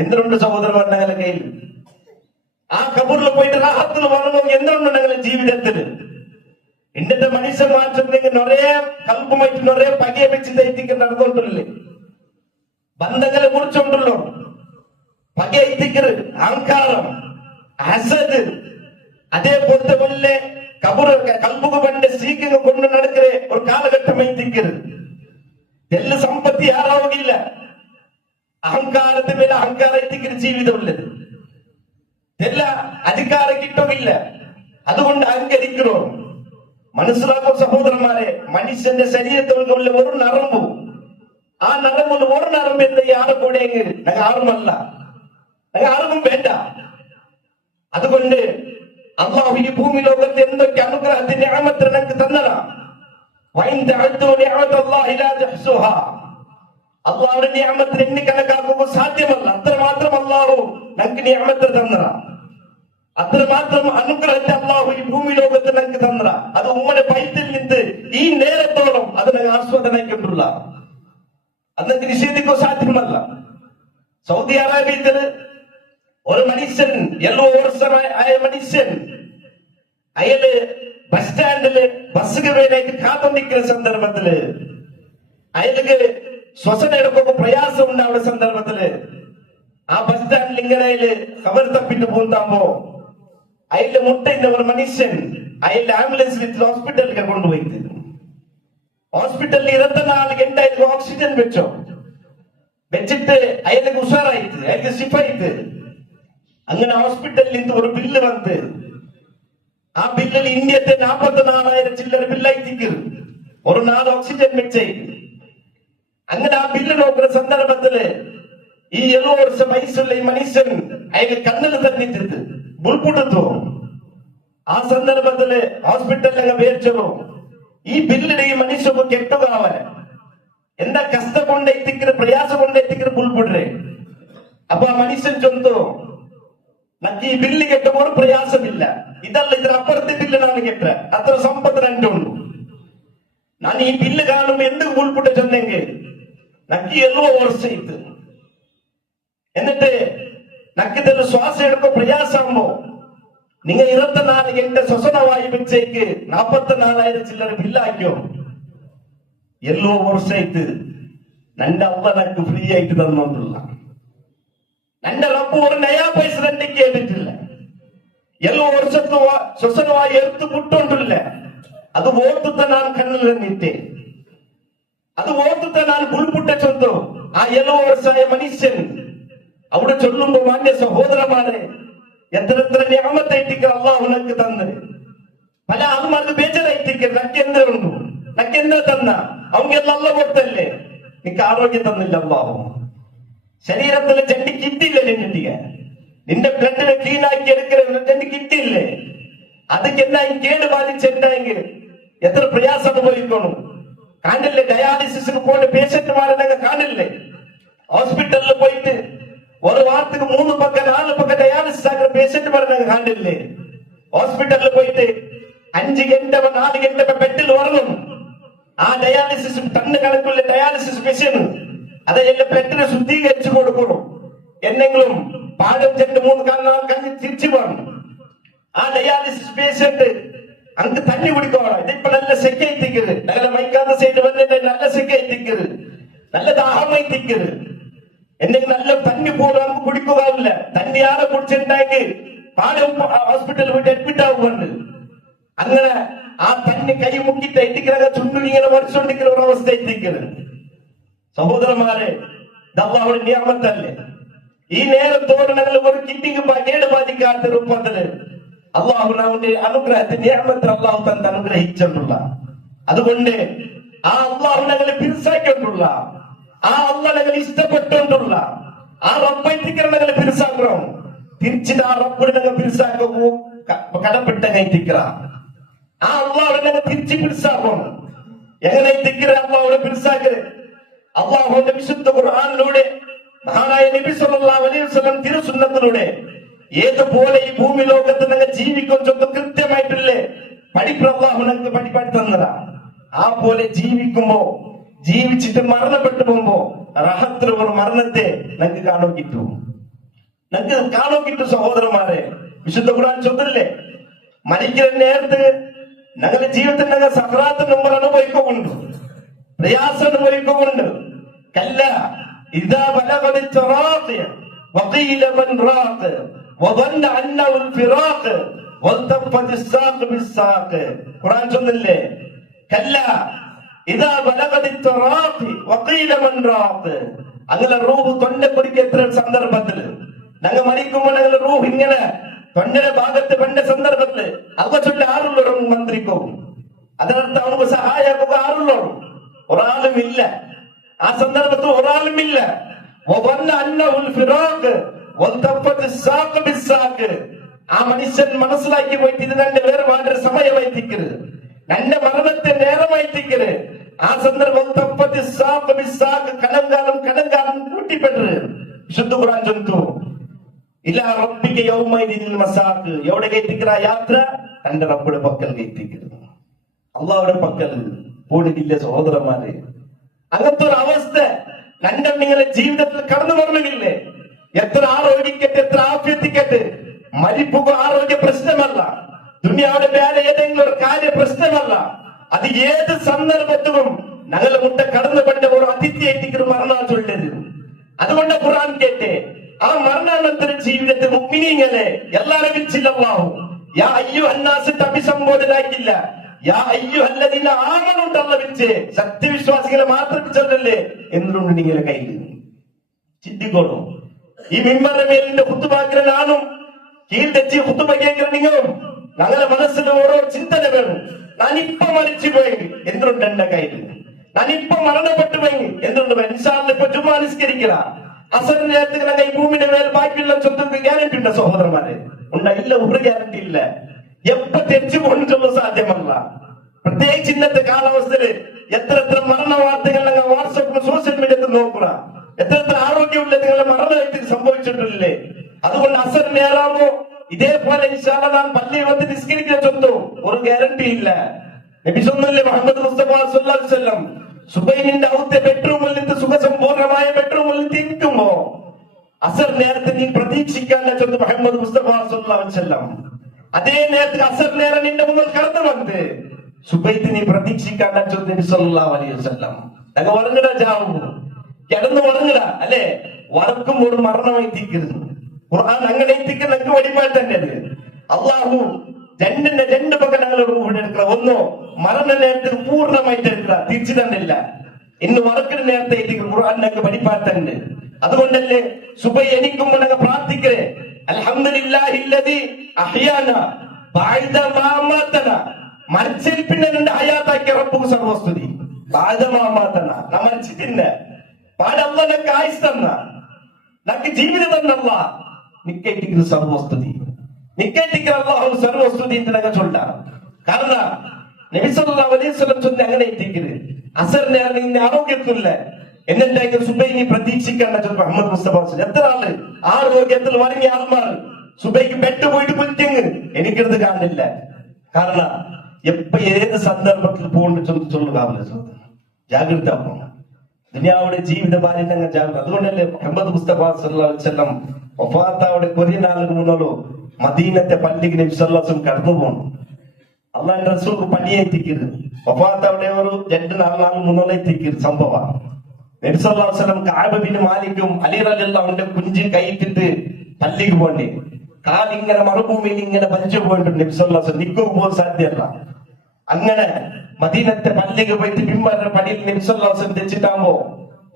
എന്തിനുണ്ട് സഹോദരന്മാർ ഞങ്ങളുടെ കയ്യിൽ? ആ കബറിൽ പോയിട്ട് റാഹത്തിൽ പറഞ്ഞു എന്തുണ്ട് ഞങ്ങളുടെ ജീവിതത്തിൽ? ഇന്നത്തെ മനുഷ്യന്മാർ നിറയെ കൽപ്പുമായിട്ട് നിറയെ പകയെ വെച്ച് തയ്ത്തിക്ക് നടന്നുകൊണ്ടില്ലേ? ബന്ധങ്ങളെ മുറിച്ചുകൊണ്ടുള്ളൂ പകയത്തിക്കറ് അഹങ്കാരം ഹസദ് അതേപോലത്തെ വല്ല കൽബുക പണ്ട് സീക്കിങ് കൊണ്ട് നടക്കുന്ന ഒരു കാലഘട്ടം എത്തിക്കറ് ಎಲ್ಲ ಸಂಪತ್ತಿ ಯಾರಾಗಿಲ್ಲ ಅಹಂಕಾರದ ಮೇಲೆ ಅಹಂಕಾರ ಎತ್ತಿക്കുന്ന ജീവിതമുള്ളത് ಎಲ್ಲ അധികാര കിട്ടുമില്ല അതുകൊണ്ട് അഹങ്കരിക്കണോ മനസ്സിലാക്കോ സഹോദരന്മാരെ മനുഷ്യന്റെ ശരീരത്തിലുള്ള ഒരു നരമ്പു ആ നരമ്പിൽ ഒരു നരമ്പിന്റെ യാറ് കൂടെ ഞങ്ങൾ ആരുമല്ല ഞങ്ങൾ ആർക്കും വേണ്ട അതുകൊണ്ട് അള്ളാഹു ഈ ഭൂമി ലോകത്ത് എന്തൊക്കെ അനുഗ്രഹത്തിന്റെ നിഅമത്ത് ഞങ്ങൾക്ക് തന്നതാ അള്ളാഹുടെ നിഅമത്ത് എണ്ണി കണക്കാക്കുക സാധ്യമല്ല അത്രമാത്രം അള്ളാഹു ഞങ്ങൾക്ക് നിഅമത്ത് തന്നറ അത്രമാത്രം അനുഗ്രഹത്തെ അള്ളാഹു ഈ ഭൂമി ലോകത്ത് ഞങ്ങൾക്ക് തന്നറ അത് ഉമ്മയുടെ പൈത്തിൽ നിന്ന് ഈ നേരത്തോളം അത് ഞങ്ങൾ ആസ്വാദനക്കുള്ള അത് ഞങ്ങൾക്ക് നിഷേധിക്കുക സാധ്യമല്ല സൗദി അറേബ്യത്തിൽ ഒരു മനുഷ്യൻ എല്ലോ വർഷമായ മനുഷ്യൻ അയാള് ബസ് സ്റ്റാൻഡില് ബസ്സുകൾ വേണ്ടി കാത്തുനിൽക്കുന്ന സന്ദർഭത്തില് അയാൾക്ക് ശ്വസനം എടുക്കുമ്പോ പ്രയാസം ഉണ്ടാവുന്ന സന്ദർഭത്തില് ആ ബസ് സ്റ്റാൻഡിൽ ഇങ്ങനെ കവർ തപ്പിട്ട് പോകുമ്പോ അയാളുടെ മുട്ടയിന്റെ ഒരു മനുഷ്യൻ അയാളുടെ ആംബുലൻസിൽ ഹോസ്പിറ്റലിൽ കൊണ്ടുപോയിട്ട് ഹോസ്പിറ്റലിൽ 24 ഗಂಟೆ അയാൾക്ക് ഓക്സിജൻ വെച്ചിട്ട് അയാൾക്ക് ഉഷാറായിട്ട് അയാൾക്ക് സിഫായിട്ട് അങ്ങനെ ഹോസ്പിറ്റലിൽ നിന്ന് ഒരു ബില്ല് വന്ന് ആ ബില്ലിൽ ഇന്ത്യത്തെ 44,000 ചില്ലറ ബില്ലായി ഒരു 4 ഓക്സിജൻ വെച്ചേ അങ്ങനെ ആ ബില്ല് നോക്കുന്ന സന്ദർഭത്തില് ഈ 7 വർഷം വയസ്സുള്ള ഈ മനുഷ്യൻ അയാൾക്ക് കണ്ണിൽ തന്നിട്ട് ബുൾപുട്ടു ആ സന്ദർഭത്തില് ഹോസ്പിറ്റലിൽ പേരിച്ചോ ഈ ബില്ലിടെ ഈ മനുഷ്യക്ക് കെട്ടുകാവൻ എന്താ കഷ്ടം കൊണ്ടെത്തിക്കുന്ന പ്രയാസം കൊണ്ടെത്തിക്കുന്ന ബുൾപുട്ടേ അപ്പൊ ആ മനുഷ്യൻ ചൊന്തോ നക്ക് ഈ ബില്ല് കെട്ടുമ്പോ ഒരു പ്രയാസമില്ല ഇതല്ല ഇതിനപ്പുറത്തെ ബില്ല് നാണ് കെട്ട അത്ര സമ്പത്ത് രണ്ടുണ്ട് ನಾನು ಈ ಬಿಲ್ കാണുമ്പോ എന്ത് ഉൾപ്പെട്ട് ചെന്നെങ്കിൽ നക്ക് എല്ലോ വർഷം ഇത് എന്നിട്ട് നക്കിതല്ല ശ്വാസം എടുക്കോ പ്രയാസമാകുമ്പോ നിങ്ങൾ 24 ഗಂಟೆ ശ്വസനവായു വെച്ചേക്ക് 44,000 ചില്ലറ ബില്ലാക്കിയോ എല്ലോ വർഷം ഇത് നന്റെ അള്ള നക്ക് ഫ്രീ ആയിട്ട് തന്നോണ്ടുള്ള നന്റെ റബ്ബ് ഒരു നയാ പൈസ തന്നെ കേട്ടിട്ടില്ല ಎಲ್ಲೋ ವರ್ಷದ ಶ್ವಸನವಾಗಿ ಎತ್ತು ಬಿಟ್ಟೊಂಡಿಲ್ಲ ಅದು ಓದುತ್ತ ನಾನು ಕಣ್ಣಲ್ಲಿ ನಿಂತೆ അത് ഓർത്തിട്ട് ഞാൻ ഉൾപ്പെട്ട ചൊന്തു ആ 7 വർഷമായ മനുഷ്യൻ അവിടെ ചൊല്ലുമ്പോ മാന്യ സഹോദരന്മാരെ എത്ര നിഅമത്തായിട്ടിക്ക് അള്ളാഹു നമുക്ക് തന്നത് പല ആൾമാർക്ക് ബേജാറായിട്ടിക്ക് നക്കെന്തുണ്ടു നക്കെന്താ തന്ന അവങ്ങെല്ലാം അള്ള കൊടുത്തല്ലേ നിനക്ക് ആരോഗ്യം തന്നില്ല അള്ളാഹു ശരീരത്തിൽ ചെണ്ടി കിട്ടില്ല നിന്റെ ബ്ലഡിനെ ക്ലീൻ ആക്കി എടുക്കുന്ന കിട്ടില്ലേ അതൊക്കെ എന്താ കേട് ബാധിച്ചിട്ടുണ്ടെങ്കിൽ എത്ര പ്രയാസം അനുഭവിക്കണം കാണില്ലേ ഡയാലിസിസിന് പോയിട്ട് പേഷ്യന്റുമാരെ കാണില്ലേ ഹോസ്പിറ്റലിൽ പോയിട്ട് ഒരു വാരത്തിന് 3 പക്കം 4 പക്കം ഡയാലിസിസ് ആക്കുന്ന പേഷ്യന്റുമാരെ കാണില്ലേ ഹോസ്പിറ്റലിൽ പോയിട്ട് 5 ഗಂಟೆ 4 ഗಂಟೆ ബെഡിൽ ഉറങ്ങും ആ ഡയാലിസിസ് ടണ്ണ് കണക്കുള്ള ഡയാലിസിസ് മെഷീൻ അതെല്ലാം ബ്ലഡിനെ ശുദ്ധീകരിച്ചു കൊടുക്കണം എന്നെങ്കിലും പാടം 2-3 കഞ്ഞി തിരിച്ചു പോകണം ആ ഡയാലിസിസ് പേഷ്യന്റ് അങ്ങ് തണ്ണി കുടിക്കണം ഇതിപ്പോ നല്ല സെക്കായി തിക്കരുത് നല്ല മൈക്കാത്ത സൈഡ് വന്നിട്ട് നല്ല സെക്കായി തിക്കരുത് നല്ല ദാഹമായി തിക്കരുത് എന്തെങ്കിലും നല്ല തണ്ണി പോലും നമുക്ക് കുടിക്കുകയില്ല തണ്ണി ആരെ കുടിച്ചിട്ടുണ്ടെങ്കിൽ പാടം ഹോസ്പിറ്റലിൽ പോയിട്ട് അഡ്മിറ്റ് ആവുന്നുണ്ട് അങ്ങനെ ആ തണ്ണി കൈ മുക്കിട്ട് എത്തിക്കുന്ന ചുണ്ടിൽ ഇങ്ങനെ മറിച്ചുകൊണ്ടിരിക്കുന്ന ഒരു അവസ്ഥ എത്തിക്കരുത് സഹോദരന്മാരെ അല്ലാഹുവിന്റെ നിഅമത്തല്ലേ ഈ നേരത്തോടെ ഞങ്ങൾ ഒരു കിഡ്നിക്ക് കേട് ബാധിക്കാത്ത രൂപത്തില് അള്ളാഹു നമ്മുടെ അനുഗ്രഹത്തെ നിഅമത്ത് അള്ളാഹു തന്നെ അനുഗ്രഹിച്ചിട്ടുള്ള അതുകൊണ്ട് ആ അള്ളാഹു ഞങ്ങളെ പിരിസാക്കിയിട്ടുള്ള ആ അള്ളാഹ് ഞങ്ങൾ ഇഷ്ടപ്പെട്ടുകൊണ്ടുള്ള ആ റബ്ബൈത്തിക്കറ ഞങ്ങളെ പിരിസാക്കണം തിരിച്ചിട്ട് ആ റബ്ബിനെ ഞങ്ങൾ പിരിസാക്കൂ കടപ്പെട്ട കൈത്തിക്കറ ആ അള്ളാഹുടെ ഞങ്ങൾ തിരിച്ച് പിരിസാക്കണം എങ്ങനെ തിക്കറ അള്ളാഹുടെ പിരിസാക്കര് അള്ളാഹുവിന്റെ വിശുദ്ധ ഖുർആനിലൂടെ മഹാനായ നബി സല്ലല്ലാഹു അലൈഹി വസല്ലം തിരുസുന്നത്തിലൂടെ ഏതുപോലെ ഈ ഭൂമി ലോകത്ത് നിങ്ങൾ ജീവിക്കും ചൊന്ന് കൃത്യമായിട്ടില്ലേ പഠിപ്പ് അല്ലാഹു നിങ്ങൾക്ക് പഠിപ്പാടി തന്നതാ ആ പോലെ ജീവിക്കുമ്പോ ജീവിച്ചിട്ട് മരണപ്പെട്ടു പോകുമ്പോ റഹത്തിൽ ഒരു മരണത്തെ നിങ്ങൾക്ക് കാണോ കിട്ടു സഹോദരന്മാരെ വിശുദ്ധ ഖുർആൻ ചൊല്ലില്ലേ മരിക്കുന്ന നേരത്ത് ഞങ്ങളുടെ ജീവിതത്തിൽ ഞങ്ങൾ സക്രാത്ത് മുമ്പ് അനുഭവിക്കുന്നുണ്ട് പ്രയാസം അനുഭവിക്കുന്നുണ്ട് കല്ല ഇദാ ബലഗൽ തറാഖി വഖീല മൻ റാഖ വظن انه الفراق والتفت الساق بالساق. ഖുർആൻ ചൊല്ലില്ലേ, കല്ല ഇദാ ബലഗൽ തറാഖി വഖീല മൻ റാഖ. അങ്ങനെ റൂഹ് തൊണ്ടക്കൊടിക്ക് എത്ര സന്ദർഭത്തിൽ ഞങ്ങൾ മരിക്കുമ്പോൾ ഞങ്ങളുടെ റൂഹ് ഇങ്ങനെ തൊണ്ടയുടെ ഭാഗത്ത് വേണ്ട സന്ദർഭത്തില് അവ ചൊല്ലി ആറുള്ളവരും മന്ത്രിക്കും. അതിനർത്ഥം അവർക്ക് സഹായിക്കുക ആറുള്ളവരും ഒരാളും ഇല്ല. ആ സന്ദർഭത്തിൽ ഒരാളും ഇല്ല. ആ മനുഷ്യൻ മനസ്സിലാക്കി പോയിട്ട് ഇത് എന്റെ വേറെ സമയമായിത്തിക്കരുത്, എന്റെ മരണത്തെ നേരമായിത്തിക്കരുത്. ആ സന്ദർഭം കടങ്കാലം കടങ്കാലം കൂട്ടിപ്പെട്ടത് വിശുദ്ധ ഖുർആൻ ചൊല്ലുന്നു. ഇലാ റബ്ബിക യൗമൈദിൻ മസാഖ്. എവിടേക്ക് എത്തിക്കുന്ന യാത്ര? തന്റെ റബ്ബുടെ പക്കൽ എത്തിക്കരുത്, അള്ളാഹുടെ പക്കൽ പോണില്ല. സഹോദരന്മാരെ, അങ്ങനത്തെ ഒരു അവസ്ഥ രണ്ടും നിങ്ങളുടെ ജീവിതത്തിൽ കടന്നു വരണമെങ്കിലേ, എത്ര ആരോഗ്യക്കട്ടെ, എത്ര ആഫ്യത്തിക്കട്ടെ, മരിപ്പുക ആരോഗ്യ പ്രശ്നമല്ല, ദുനിയാവിടെ വേറെ ഏതെങ്കിലും ഒരു കാര്യ പ്രശ്നമല്ല. അത് ഏത് സന്ദർഭത്തിലും ഞങ്ങളെ മുട്ട കടന്നു പെട്ട ഒരു അതിഥിയായിട്ട് മരണ ചൊല്ലത്. അതുകൊണ്ട് ഖുർആൻ കേട്ടെ, ആ മരണാനന്തര ജീവിതത്തിൽ മുഅ്മിനീങ്ങളെ എല്ലാവരും വിളിച്ചില്ലാഹു യാ അയ്യുഹന്നാസ് അഭിസംബോധനാക്കില്ല, യാ അയ്യുഹല്ലദീന ആമനു ഉണ്ടല്ല വിളിച്ച് സത്യവിശ്വാസികളെ മാത്രം വിളിച്ചതല്ലേ എന്തുകൊണ്ട് നിങ്ങളെ കയ്യിൽ ചിന്തിക്കോളൂ. ഈ മിമ്പറിന്റെ മേലിന്റെ കുത്തുബാക്കിലെ ഞാനും കീഴ് തെച്ചി കുത്തുബ കേൾക്കുന്ന നിങ്ങളും ഞങ്ങളുടെ മനസ്സിൽ ഓരോ ചിന്തന വേണം. ഞാനിപ്പോ മരിച്ചു പോയെങ്കിൽ എന്തുകൊണ്ട് എന്റെ കയ്യിൽ, ഞാനിപ്പോ മരണപ്പെട്ടു പോയെങ്കിൽ എന്തുകൊണ്ട് ഇൻഷാഅല്ലാഹ് ഇപ്പൊ ജുമാ നിസ്കരിക്കല അസർ നേരത്തെ ഈ ഭൂമിന്റെ മേൽ ബാക്കിയുള്ള സ്വന്തം ഗ്യാരണ്ടി ഉണ്ടോ സഹോദരന്മാരെ? ഉണ്ടായില്ല, ഒരു ഗ്യാരണ്ടി ഇല്ല. എപ്പോ തെച്ചു കൊണ്ടുള്ള സാധ്യമല്ല. പ്രത്യേകിച്ച് ഇന്നത്തെ കാലാവസ്ഥയില് എത്ര മരണ വാർത്തകൾ വാട്സപ്പ് സോഷ്യൽ മീഡിയത്തിൽ നോക്കുക. എത്ര ആരോഗ്യമുള്ള നിങ്ങളുടെ മരണത്തിൽ സംഭവിച്ചിട്ടില്ലേ? അതുകൊണ്ട് അസർ നേരാമോ ഇതേപോലെ ഇൻഷാഅല്ലാഹ് ഞാൻ പള്ളിയിൽ വന്ന് നിസ്കരിക്കാൻ ചൊന്നു ഒരു ഗ്യാരണ്ടി ഇല്ല. നബി സല്ലല്ലാഹു മുഹമ്മദ് മുസ്തഫ സല്ലല്ലാഹു അലൈഹി വസല്ലം സുബൈനിന്റെ ഔത്തെ ബെഡ്റൂമിൽ നിന്ന് സുഖസമ്പൂർണമായ ബെഡ്റൂമിൽ തിരിക്കുമ്പോ അസർ നേരത്തെ നീ പ്രതീക്ഷിക്കാൻ ചൊന്നു മുഹമ്മദ് മുസ്തഫ സല്ലല്ലാഹു അലൈഹി വസല്ലം. അതേ നേരത്തെ അസർ നേരം നിന്റെ മുന്നിൽ കടന്നു വന്ന് സുബൈത്ത് നീ പ്രതീക്ഷിക്കാൻ ചൊന്നു നബി സല്ലല്ലാഹു അലൈഹി വസല്ലം. ഞങ്ങൾ ഉറങ്ങിട ചാവും, കിടന്ന് ഉറങ്ങിട അല്ലെ, വറക്കുമ്പോൾ മരണമായി തീക്കരുത്. ഖുർആൻ അങ്ങനെ എത്തിക്കുന്ന വഴിപാട് തന്നെ. അള്ളാഹു രണ്ട് പക്കം ഞങ്ങൾ എടുക്കുക. ഒന്നോ മരണ നേരത്തെ പൂർണ്ണമായിട്ട് എടുക്കുക, തിരിച്ചു തന്നില്ല. ഇന്ന് വറക്കുന്ന നേരത്തെ ഖുർആൻ ഞങ്ങൾക്ക് വഴിപാട് തന്നെ. അതുകൊണ്ടല്ലേ സുബൈ എണീക്കുമ്പോൾ ഞങ്ങൾ പ്രാർത്ഥിക്കേ അൽഹംദുലില്ലാഹില്ലദീ അഹ്യാനാ ബഅദ മാ അമാതനാ. മരിച്ചതിൽ പിന്നെ നിന്റെ ഹയാത്താക്കിയ റബ്ബുക്ക് സർവസ്തുതി. ബഅദ മാ അമാതനാ, നാം മരിച്ചിട്ടില്ല, പാടെ അല്ലാഹ് ഞങ്ങൾക്ക് ആയുസ് തന്ന, ഞങ്ങൾക്ക് ജീവിതം തന്നല്ല, നിക്കേറ്റിക്കുന്ന സർവസ്തുതി, നിക്കേറ്റിക്കുന്ന അല്ലാഹു സർവസ്തുതി എന്ന് ഞങ്ങൾ ചൊല്ലാം. കാരണം നബി സല്ലല്ലാഹു അലൈഹി വസല്ലം ചൊല്ലി അങ്ങനെ എത്തിക്കരുത്. അസർ നേരം ഇന്ന് ആരോഗ്യത്തില്ല എന്നിട്ട് സുബൈനി പ്രതീക്ഷിക്കേണ്ട മുഹമ്മദ് മുസ്തഫ. എത്ര ആള് ആരോഗ്യത്തിൽ വരങ്ങിയ ആത്മാർ സുബൈക്ക് പെട്ടുപോയിട്ട് കുറ്റിങ് എനിക്കത് കാണില്ല. കാരണം എപ്പ ഏത് സന്ദർഭത്തിൽ പോകേണ്ട ചൊല്ലുക, ജാഗ്രത ദുനിയാവുടെ ജീവിത ബാല്യങ്ങൾ ജാഗ്രത. അതുകൊണ്ടല്ലേ മുഹമ്മദ് മുസ്തഫ സല്ലല്ലാഹു അലൈഹി വസല്ലം വഫാത്താവുടെ കുറേ നാളുകൾ മുന്നോളൂ മദീനത്തെ പള്ളിക്ക് നബി സല്ലല്ലാഹു അലൈഹി വസല്ലം കടന്നു പോകണം. അള്ളാന്റെ റസൂൽ പള്ളിയെ എത്തിക്കരുത്. വഫാത്താവുടെ ഒരു 2 നാൾ മുന്നോളെ എത്തിക്കരുത് സംഭവം. നബി സല്ലല്ലാഹു അലൈഹി വസല്ലം കഅബ ബിൻ മാലിക്കും അലി റളിയല്ലാഹു അൻഹു കുഞ്ചി കൈയിട്ടിട്ട് പള്ളിക്ക് പോണ്ടേ, കാലിങ്ങനെ മറുഭൂമിയിൽ ഇങ്ങനെ വലിച്ചു പോയിട്ടുണ്ട്. നബി സല്ലല്ലാഹു അലൈഹി വസല്ലം നിൽക്കുക പോകാൻ സാധ്യമല്ല. അങ്ങനെ മദീനത്തെ പള്ളിക്ക് പോയിട്ട് മിമ്പറിന്റെ പടിയിൽ നബി സല്ലല്ലാഹു അലൈഹി വസല്ലം തെച്ചിട്ടാകുമ്പോ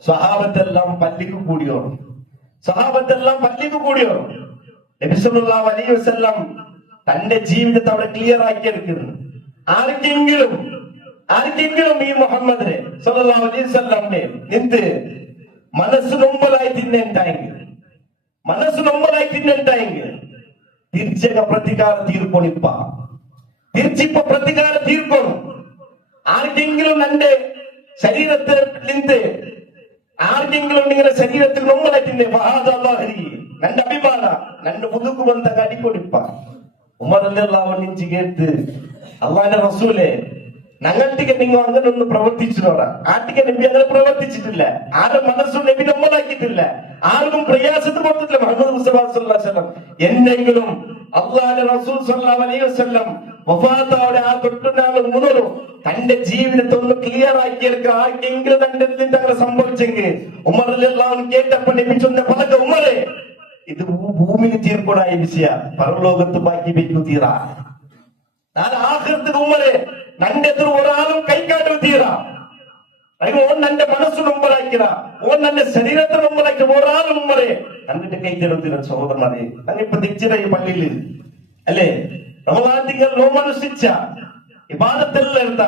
സ്വഹാബത്തെല്ലാം പള്ളിക്ക് കൂടിയോ, സ്വഹാബത്തെല്ലാം പള്ളിക്ക് കൂടിയോ. നബി സല്ലല്ലാഹു അലൈഹി വസല്ലം തന്റെ ജീവിതത്തെ അവിടെ ക്ലിയർ ആക്കി എടുക്കുന്നു. ആർക്കെങ്കിലും ഈ മുഹമ്മദിനെ സല്ലല്ലാഹു അലൈഹി വസല്ലമിനെ നിന്ത് മനസ്സ് നൊമ്പലായി തിന്നുണ്ടായെങ്കിൽ, മനസ്സ് നൊമ്പലായി തിന്നുണ്ടായെങ്കിൽ തിരിച്ചക പ്രതികാരം തീർക്കൊണിപ്പ, തിരിച്ചിപ്പോ പ്രതികാരം തീർക്കണം. ആർക്കെങ്കിലും എന്റെ ശരീരത്തിൽ നിന്ന് ആർക്കെങ്കിലും നിങ്ങളുടെ ശരീരത്തിൽ നൊമ്പലായിട്ടില്ലേ എന്റെ അഭിമാന രണ്ട് മുതുക്ക് ബന്ധ കടിക്കൊടിപ്പ. ഉമർ റളിയല്ലാഹു അൻഹു കേട്ട് അള്ളാന്റെ റസൂലെ ഞങ്ങൾക്ക് നിങ്ങൾ അങ്ങനെ ഒന്ന് പ്രവർത്തിച്ചിട്ടോടാ. ആട്ടിക്ക് നബി അങ്ങനെ പ്രവർത്തിച്ചിട്ടില്ല. ആരും മനസ്സും നബി നമ്മളാക്കിയിട്ടില്ല, ആർക്കും പ്രയാസത്തിൽ കൊടുത്തിട്ടില്ല. മുഹമ്മദ് മുസ്തഫ സല്ലല്ലാഹു അലൈഹി വസല്ലം എന്തെങ്കിലും അള്ളാന്റെ റസൂൽ സല്ലല്ലാഹു അലൈഹി വസല്ലം വഫാത്താവുടെ ആ തൊട്ടുനാൾ മുതലും തന്റെ ജീവിതത്തെ ഒന്ന് ക്ലിയർ ആക്കിയെടുക്കുക. ആർക്കെങ്കിലും തന്റെ അങ്ങനെ സംഭവിച്ചെങ്കിൽ ഉമറിലെല്ലാം കേട്ടപ്പോൾ ലഭിച്ചൊന്ന പലക ഉമറെ ഇത് ഭൂമിയിൽ തീർക്കൊടായ വിഷയ പരലോകത്ത് ബാക്കി വെക്കു തീരാ നാളെ ആഖിറത്തിൽ ഉമറെ നന്റെ എതിർ ഒരാളും കൈകാട്ടു തീരാ ഓൻ നന്റെ മനസ്സ് മുമ്പലാക്കിയ ഓൻ നന്റെ ശരീരത്തെ മുമ്പലാക്കിയ ഒരാളും ഉമ്മറെ എന്നിട്ട് കൈ തരുത്തില്ല സഹോദരന്മാരെ. അങ്ങിപ്പോ തെച്ചിര ഈ പള്ളിയിൽ അല്ലേ റമദാൻ തിങ്കൾ നോമനുഷ്ഠിച്ച ഇബാദത്തെല്ലാം എടുത്ത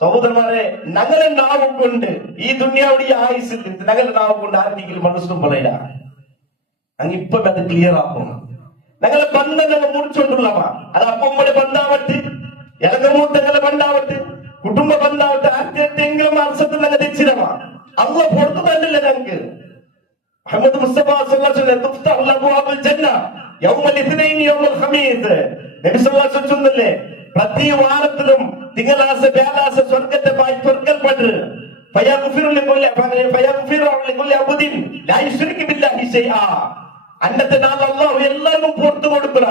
സഹോദരന്മാരെ ഞങ്ങളെ നാവ് കൊണ്ട് ഈ ദുനിയാവുടെ ഈ ആയുസിൽ ഞങ്ങളുടെ നാവ് കൊണ്ട് ആർക്കെങ്കിലും മനസ്സും പറയില്ല. അങ്ങിപ്പം അത് ക്ലിയർ ആക്കും. ഞങ്ങളെ ബന്ധം ഞങ്ങൾ മുറിച്ചുകൊണ്ടുള്ളവ അത് അപ്പമ്മയുടെ ബന്ധാവട്ടെ ഇളകമൂത്തങ്ങളെ ബന്ധാവട്ടെ കുടുംബ ബന്ധാവട്ടെ ആർക്കെങ്കിലും അർസത്തിൽ ഞങ്ങൾ തെച്ചിരവാ അള്ള പുറത്തു തന്നില്ല ഞങ്ങൾക്ക്. മുഹമ്മദ് മുസ്തഫ ചൊന്നല്ലേ പ്രതി വാരത്തിലും തിങ്കളാഴ്ച വ്യാഴാഴ്ച സ്വർഗത്തെ സ്വർഗൽപ്പെട്ട് അന്നത്തെ നാൾ അള്ളാഹു എല്ലാവർക്കും പുറത്തു കൊടുക്കുക.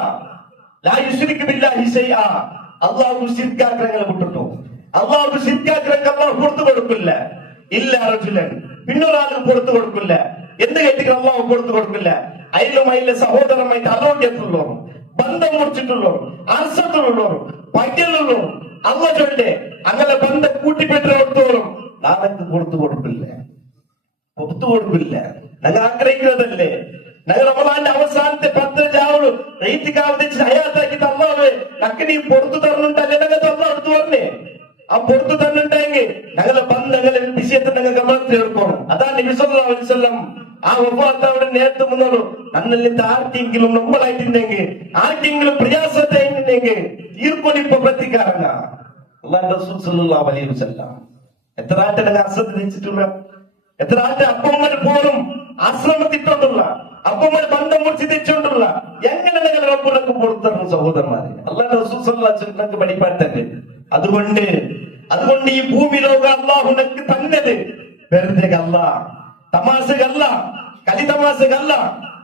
അള്ളാഹു ശിർക്കാഗ്രഹങ്ങളെ വിട്ടിട്ടു. അള്ളാഹു ശിർക്കാഗ്രഹങ്ങൾ അള്ളാഹു പുറത്തു കൊടുക്കില്ല. ഇല്ല റജുലൻ പിന്നൊരാളും പുറത്തു കൊടുക്കില്ല. എന്ത് കേട്ടിട്ട് അള്ളാഹു പുറത്തു കൊടുക്കില്ല. അയിലും അതിലെ സഹോദരമായിട്ട് ആരോഗ്യത്തിലുള്ളവരും ബന്ധം മുറിച്ചിട്ടുള്ളവരും അർസത്തിലുള്ളവരും പയ്യലുള്ളവരും അള്ള ചൊല്ലേ അങ്ങനെ ബന്ധം കൂട്ടിപ്പെട്ടിടത്തോളം നാളേക്ക് പുറത്തു കൊടുക്കില്ല. പുറത്തു കൊടുക്കില്ല. ഞങ്ങൾ ആഗ്രഹിക്കുന്നതല്ലേ ഞങ്ങൾ റമദാന്റെ അവസാനത്തെ 10 ജാവുള് ഹയാത്താക്കി തള്ളാവ് നക്ക് നീ പുറത്തു തരണുണ്ടല്ലേ ഞങ്ങൾക്ക് അള്ള അടുത്ത് പറഞ്ഞേ. ആ പുറത്തു തന്നിട്ടെങ്കിൽ ഞങ്ങളെ ബന്ധങ്ങളെ വിഷയത്തെ ഞങ്ങൾ ഗമനത്തിൽ എടുക്കണം. അതാണ് നബി സല്ലല്ലാഹു അലൈഹി വസല്ലം ആ വഫാത്തവിടെ നേരത്തെ മുന്നോട്ട് നന്നിൽ ആർക്കെങ്കിലും നമ്മളായിട്ടുണ്ടെങ്കിൽ ആർക്കെങ്കിലും പ്രയാസത്തെ തീർക്കൊലിപ്പ പ്രതികാരങ്ങ അള്ളാഹു റസൂൽ സല്ലല്ലാഹു അലൈഹി വസല്ലം എത്ര ആട്ടെ ഞങ്ങൾ അശ്രദ്ധിച്ചിട്ടുള്ള എത്ര ആട്ടെ അപ്പമ്മൽ പോലും ആശ്രമത്തിട്ടുള്ള അപ്പമ്മൽ ബന്ധം മുറിച്ച് തെച്ചുകൊണ്ടുള്ള എങ്ങനെ ഞങ്ങൾ റബ്ബുനക്ക് പുറത്തിറങ്ങും സഹോദരന്മാരെ. അള്ളാഹു റസൂൽ സല്ലല്ലാഹു അലൈഹി വസല്ലം പഠിപ്പാട്ടല്ലേ. അതുകൊണ്ട് ഈ ഭൂമി ലോകം അള്ളാഹു നക്ക് തന്നത് വെറുതെ അല്ല, തമാശകല്ല, കലി തമാശകല്ല.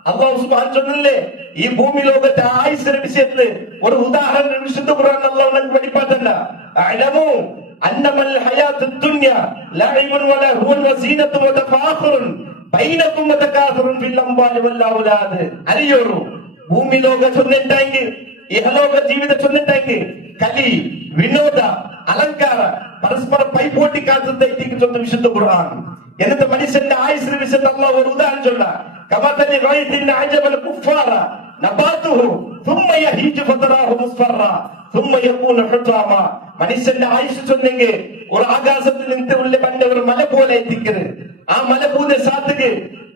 അള്ളാഹു സുബ്ഹാനഹു ചൊല്ലില്ലേ ഈ ഭൂമി ലോകത്തെ ആയുസ്സിന്റെ വിഷയത്തില് ഒരു ഉദാഹരണം വിശുദ്ധ ഖുർആൻ അള്ളാഹു നക്ക് പഠിപ്പാട്ടല്ല. അഅലമു അന്നമൽ ഹയാത്തുദ് ദുനിയ ലഅബുൻ വലഹുൻ വസീനത്തുൻ വതഫാഖുറുൻ ബൈനകും വതകാസുറുൻ ഫിൽ അംവാലി വൽ ഔലാദ്. അറിയോളൂ ഭൂമി ലോക ചൊല്ലിട്ടെങ്കിൽ ഇഹലോക ജീവിത ചൊല്ലിട്ടെങ്കിൽ കലി വിനോദ അലങ്കാര പരസ്പര പൈപോട്ടി കാലത്തേക്ക് ചൊന്ന വിശുദ്ധ ഖുർആൻ. എന്നിട്ട് മനുഷ്യന്റെ ആയുസ്സിന് വിശുദ്ധ അല്ലാഹു ഒരു ഉദാഹരണം ചൊല്ല കമതലി റൈതിൻ അജബൽ കുഫാറ നബാതുഹു ثم يهيج فتراه مصفرا ثم يكون حطاما. മനുഷ്യന്റെ ആയുസ് ചൊന്നെങ്കിൽ ഒരു ആകാശത്തിൽ നിന്ന് ഉള്ള പണ്ട് ഒരു മല പോലെ എത്തിക്കരുത്. ആ മല പൂത സാത്തുക്ക്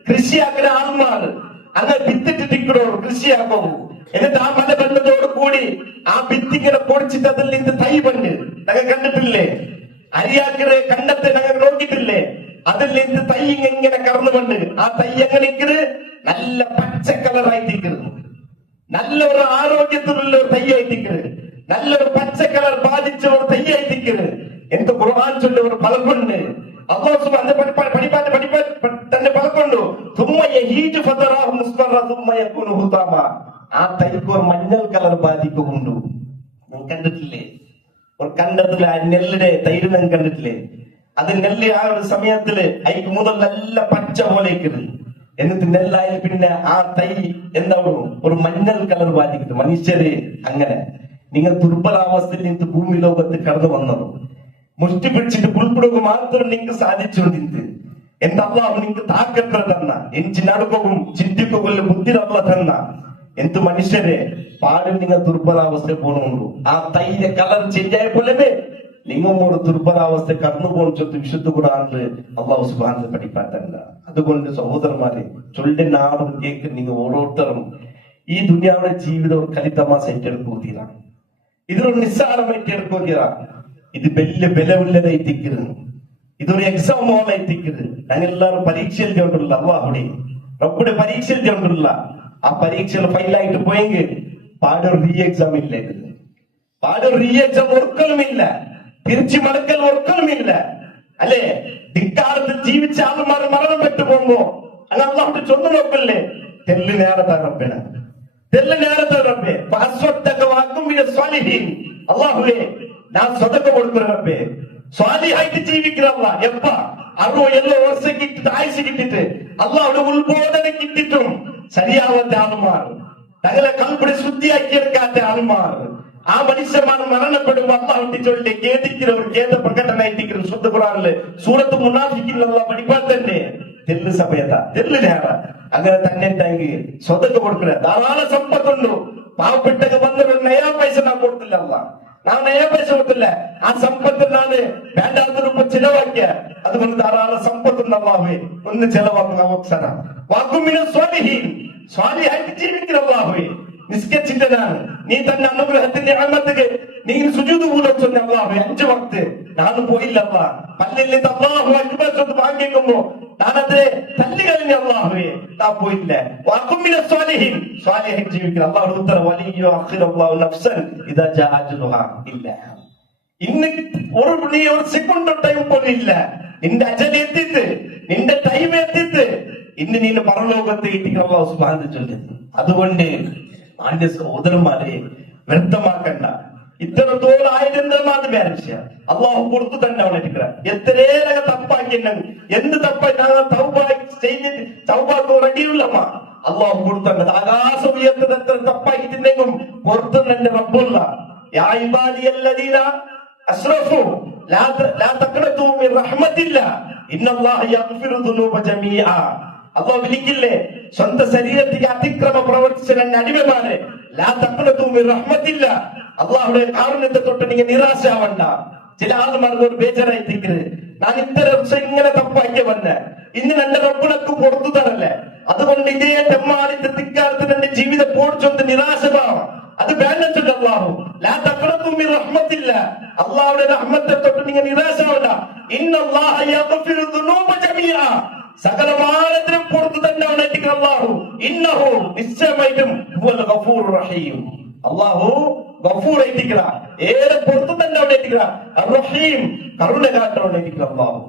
കൃഷിയാക്കുന്ന ആൾമാർ അങ്ങനെ വിത്തിട്ടിരിക്കണോ കൃഷിയാക്കോ. എന്നിട്ട് ആ മല ബന്ധത്തോട് കൂടി ആ ഭിത്തിങ്ങനെ പൊടിച്ചിട്ട് അതിൽ നിന്ന് തൈ പണ്ട് ഞങ്ങൾ കണ്ടിട്ടില്ലേ. അരിയാക്കരെ കണ്ടത്തെ ഞങ്ങൾ നോക്കിയിട്ടില്ലേ. അതിൽ നിന്ന് തൈ ഇങ്ങനെ കറന്നു പണ്ട് ആ തൈ എങ്ങനെ നല്ല പച്ച കളറായിട്ടിരിക്കുന്നത് നല്ലൊരു ആരോഗ്യത്തിലുള്ള ഒരു തൈയായിട്ടിരിക്കുന്നത് നല്ലൊരു പച്ച കളർ ബാധിച്ച ഒരു തൈയായിട്ടിരിക്കുന്നത്. എന്ത് ഖുർആൻ ചൊല്ല ഒരു പലക്കുണ്ട് അല്ലാഹു സുബ്ഹാനഹു തന്നെ പലക്കുണ്ടു. ثم يهيج فتراه مصفرا ثم يكون حطاما. ആ തൈക്ക് ഒരു മഞ്ഞൾ കളർ ബാധിക്കുന്നുണ്ട്. നിങ്ങൾ കണ്ടിട്ടില്ലേ? ഒരു കണ്ടത്തില് ആ നെല്ലിന്റെ തൈര് നിങ്ങൾ കണ്ടിട്ടില്ലേ? അത് നെല്ല് ആ ഒരു സമയത്തില് അതിക്ക് മുതൽ നല്ല പച്ച പോലെ എന്നിട്ട് നെല്ലായാലും പിന്നെ ആ തൈ എന്താവും ഒരു മഞ്ഞൾ കളർ ബാധിക്കുന്നു. മനുഷ്യര് അങ്ങനെ നിങ്ങൾ ദുർബലാവസ്ഥയിൽ നിന്ന് ഭൂമി ലോകത്ത് കടന്നു വന്നത് മുഷ്ടി പിടിച്ചിട്ട് പുൽപ്പിടുക മാത്രം നിങ്ങൾക്ക് സാധിച്ചുകൊണ്ടിരുന്നത് എന്റെ അള്ളാഹു നിങ്ങൾക്ക് താക്കത്ര തന്ന എഞ്ചി നടുക്കവും ചിന്തിക്കുകയുള്ള ബുദ്ധി അള്ള തന്ന എന്ത് മനുഷ്യരെ പാടും നിങ്ങൾ ദുർബലാവസ്ഥ പോണുള്ളൂ. ആ തൈന്റെ കളർ ചേഞ്ച് ആയ പോലെ നിങ്ങൾ ഒരു ദുർബലാവസ്ഥ കടന്നു പോകുന്ന വിശുദ്ധ ഖുർആനിൽ അല്ലാഹു സുബ്ഹാനഹു പഠിപ്പാട്ടല്ല. അതുകൊണ്ട് സഹോദരന്മാരെ ചൊല്ലിന്റെ നാടും കേക്ക് നിങ്ങൾ ഓരോരുത്തരും ഈ ദുനിയാവുടെ ജീവിതം ഒരു കളിത്തമാശ ഏറ്റെടുക്കുക. ഇതൊരു നിസ്സാരമായിട്ട് എടുക്കുക. ഇത് വലിയ ബലമുള്ളതായിട്ടിരിക്കരുത്. ഇതൊരു എക്സാം ഹോളായിട്ടിരിക്കരുത്. ഞങ്ങൾ എല്ലാവരും പരീക്ഷ എഴുതിയോണ്ടുള്ള അള്ളാഹുടെ റബ്ബുടെ പരീക്ഷ എഴുതിയോണ്ടുള്ള ആ പരീക്ഷയിൽ ഫെയിലായിട്ട് പോയെങ്കിൽ പാടൊരു റീ എക്സാം ഇല്ല. പാടൊരു റീ എക്സാം ഒരിക്കലുമില്ല. തിരിച്ചു മടക്കൽ ഒരിക്കലുമില്ല. അല്ലെ ഇക്കാലത്ത് ജീവിച്ച ആൾമാർ മരണപ്പെട്ടു പോകുമ്പോ അങ്ങനെ അള്ളാഹു ചൊന്നു നോക്കല്ലേ തെല്ല് നേരത്തെ റബ്ബിന് തെല്ല് നേരത്തെ റബ്ബെ വാക്കും അല്ലാഹുവേ ഞാൻ സ്വതക്ക കൊടുക്കുന്ന റബ്ബേ സ്വാലിഹായിട്ട് ജീവിக்கிறല്ല എപ്പ 60 വർഷം കിട്ടിട്ട് ആയുസ് കിട്ടിട്ട് അള്ളാഹുടെ ഉത്ബോധന കിട്ടിട്ടും ശരിയാവാത്ത ആൾമാർ തങ്ങളെ കൽപ്പടി ശുദ്ധിയാക്കിയെടുക്കാത്ത ആൾമാർ ആ മനുഷ്യന്മാർ മരണപ്പെടുമ്പോ അള്ളാഹു ചൊല്ലി ഖേദിക്കുന്നവർ ഖേദ പ്രകടനായിട്ടിരിക്കുന്ന ശുദ്ധ ഖുർആനില് സൂറത്ത് മുനാഫിക്കിനുള്ള പഠിപ്പാൽ തന്നെ തെല്ല് സമയത്താ തെല്ല് നേര അങ്ങനെ തന്നെ ഉണ്ടെങ്കിൽ സ്വതക്ക കൊടുക്കില്ല ധാരാളം സമ്പത്തുണ്ടു പാവപ്പെട്ടക്ക് വന്നൊരു നയാ പൈസ ഞാൻ കൊടുത്തില്ല അള്ളാഹ് ഞാൻ നയാ പൈസ കൊടുത്തില്ല ആ സമ്പത്ത് ഞാന് വേണ്ടാത്ത രൂപ ചിലവാക്കിയ അതുകൊണ്ട് ധാരാളം സമ്പത്തുണ്ട് അള്ളാഹുവേ ഒന്ന് ചെലവാക്കുക അവസരം വാക്കുമിനെ സ്വാലിഹായിട്ട് ജീവിക്കുന്ന അള്ളാഹുവേ നിസ്കരിച്ചിട്ട് നീ തന്നെ അനുഗ്രഹത്തിന്റെ അമ്മത്തേക്ക് നീ സുജൂദ് മൂലം ചൊന്ന അള്ളാഹുവേ 5 വക്ത് ഞാനും പോയില്ല അള്ളാഹ് പള്ളിയിൽ അള്ളാഹു അക്ബർ ചൊന്ന് വാങ്ങിക്കുമ്പോ ഞാനത് തല്ലി കഴിഞ്ഞ അള്ളാഹുവേ താ പോയില്ല വാക്കുമിനെ സ്വാലിഹായിട്ട് ജീവിക്കുന്ന അള്ളാഹു ഉത്തര വലിയ അഖിറല്ലാഹു നഫ്സൻ ഇദാ ജാ അജ്ലുഹാ ഇല്ല ഇന്ന് നീ ഒരു സെക്കൻഡ് ടൈം പോലും ഇല്ല നിന്റെ അജൽ എത്തിയിട്ട് നിന്റെ ടൈം എത്തിയിട്ട് ഇന്ന് നീ പരലോകത്ത് എത്തിക്കുന്ന അള്ളാഹു സുബ്ഹാനഹു ചൊല്ലുന്നു അതുകൊണ്ട് ആന്റെ സഹോദരന്മാരെ വ്യർത്ഥമാക്കണ്ട ഇത്രത്തോളം ആയിരന്തമാത് വിചാരിച്ച അള്ളാഹു കൊടുത്തു തന്നെ അവനെടുക്കുക എത്രയേറെ തപ്പാക്കിണ്ടെങ്കിൽ എന്ത് തപ്പായി ചെയ്തിട്ട് തൗബാക്ക് റെഡിയുള്ളമ്മ അള്ളാഹു കൊടുത്തത് ആകാശം ഉയർത്തത് എത്ര തപ്പാക്കിട്ടുണ്ടെങ്കിലും പുറത്തു എന്റെ റബ്ബുള്ള യാ ഇബാദിയല്ലദീന അസ്റഫു ലാ തഖ്നതു മിൻ റഹ്മത്തില്ലാ ഇന്നല്ലാഹ യഗ്ഫിറു ദുനൂബ ജമീഅ അള്ളാഹു വിളിക്കില്ലേ സ്വന്തം ശരീരത്തിക്ക് അതിക്രമ പ്രവർത്തിച്ച രണ്ട് അടിമമാരെ ലാ തഖ്നതു മിൻ റഹ്മത്തില്ലാ അള്ളാഹുടെ കാരുണ്യത്തെ തൊട്ട് നിങ്ങൾ നിരാശാവണ്ട ചില ആളുമാർക്ക് ഒരു ബേജാറായി തീക്കരുത് ഞാൻ ഇത്ര വർഷം ഇങ്ങനെ തപ്പാക്കിയ വന്നെ ഇന്ന് എന്റെ റബ്ബിനക്ക് പുറത്തു തരല്ലേ അതുകൊണ്ട് ഇതേ തെമ്മാടിന്റെ തിക്കാലത്ത് എന്റെ ജീവിതം പോടിച്ചൊന്ന് നിരാശമാവാം അത് വേണ്ടിട്ടുണ്ട് അള്ളാഹു ലാ തഖ്നതു മിൻ റഹ്മത്തില്ലാ അള്ളാഹുടെ റഹ്മത്തെ തൊട്ട് നിങ്ങൾ നിരാശാവണ്ട ഇന്നല്ലാഹ യഗ്ഫിറു ദുനൂബ ജമീഅ സകലമാനത്തിനും പുറത്തു തന്നെ അവനെത്തിക്കുന്ന അള്ളാഹു ഇന്നഹു നിശ്ചയമായിട്ടും ഹുവൽ ഗഫൂറുർ റഹീം അള്ളാഹു ഗഫൂർ എത്തിക്കുക ഏറെ പുറത്തു തന്നെ അവിടെ എത്തിക്കുക റഹീം കരുണ കാട്ടവിടെ എത്തിക്കുക അള്ളാഹു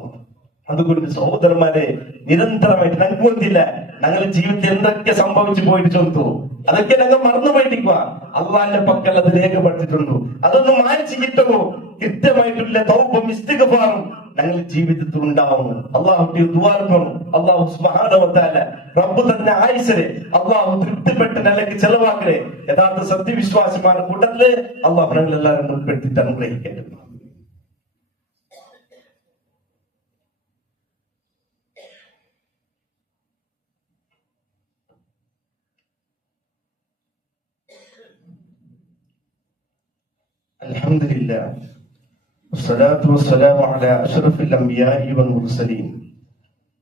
അതുകൊണ്ട് സഹോദരന്മാരെ നിരന്തരമായിട്ട് ഞങ്ങൾക്ക് ഒന്നില്ല ഞങ്ങളുടെ ജീവിതത്തിൽ എന്തൊക്കെ സംഭവിച്ചു പോയിട്ട് ചൊന്തു അതൊക്കെ ഞങ്ങൾ മറന്നുപോയിട്ടിക്കുക അള്ളാന്റെ പക്കൽ അത് രേഖപ്പെടുത്തിയിട്ടുണ്ടു അതൊന്നും മാനിച്ചു കിട്ടുമോ കൃത്യമായിട്ടുള്ള തൗബയും ഇസ്തിഗ്ഫാറും ഞങ്ങളുടെ ജീവിതത്തിൽ ഉണ്ടാവുന്നു അള്ളാഹു ദുആർക്കണം അള്ളാഹു സുബ്ഹാനഹു വ തആല റബ്ബ് തന്നെ ആയിസരെ അള്ളാഹു തൃപ്തിപ്പെട്ട നിലയ്ക്ക് ചെലവാക്കരെ യഥാർത്ഥ സത്യവിശ്വാസിമാരുടെ കൂട്ടത്തില് അള്ളാഹു ഞങ്ങൾ എല്ലാവരും ഉൾപ്പെടുത്തിയിട്ട് അനുഗ്രഹിക്കട്ടെ. അൽഹംദുലില്ലാഹ് വസ്സലാത്തു വസ്സലാമു അലാ അഷ്റഫിൽ അംബിയാഇ വൽ മുർസലീൻ